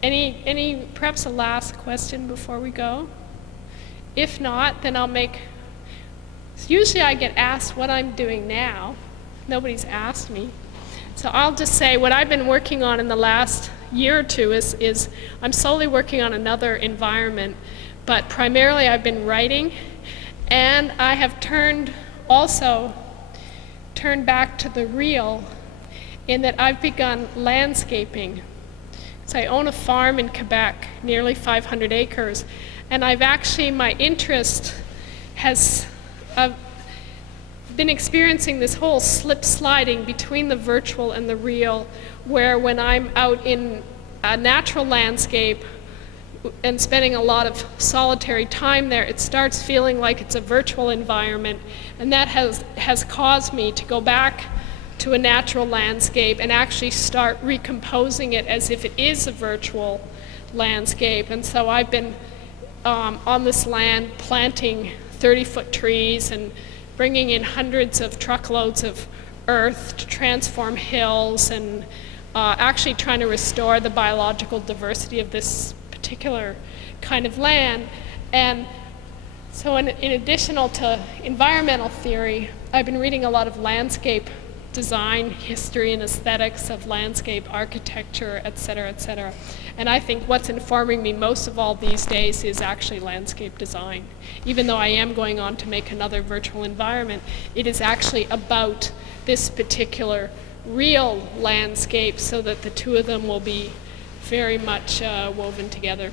Any perhaps a last question before we go? If not, then I'll make, usually I get asked what I'm doing now. Nobody's asked me. So I'll just say what I've been working on in the last year or two is I'm slowly working on another environment, but primarily I've been writing, and I have also turned back to the real in that I've begun landscaping. So I own a farm in Quebec, nearly 500 acres, and I've actually, my interest has been experiencing this whole slip-sliding between the virtual and the real, where when I'm out in a natural landscape and spending a lot of solitary time there, it starts feeling like it's a virtual environment, and that has caused me to go back to a natural landscape and actually start recomposing it as if it is a virtual landscape. And so I've been on this land planting 30-foot trees and bringing in hundreds of truckloads of earth to transform hills, and actually trying to restore the biological diversity of this particular kind of land. And so in addition to environmental theory, I've been reading a lot of landscape design, history and aesthetics of landscape architecture, et cetera, et cetera. And I think what's informing me most of all these days is actually landscape design. Even though I am going on to make another virtual environment, it is actually about this particular real landscape, so that the two of them will be very much woven together.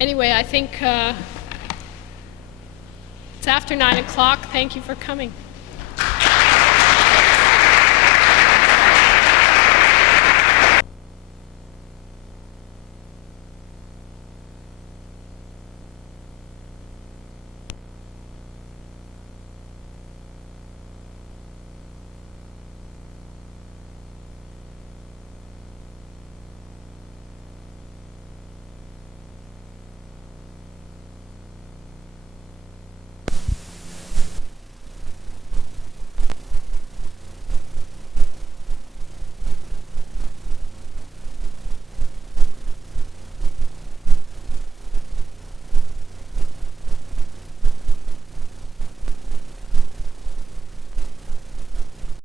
Anyway, I think it's after 9 o'clock. Thank you for coming.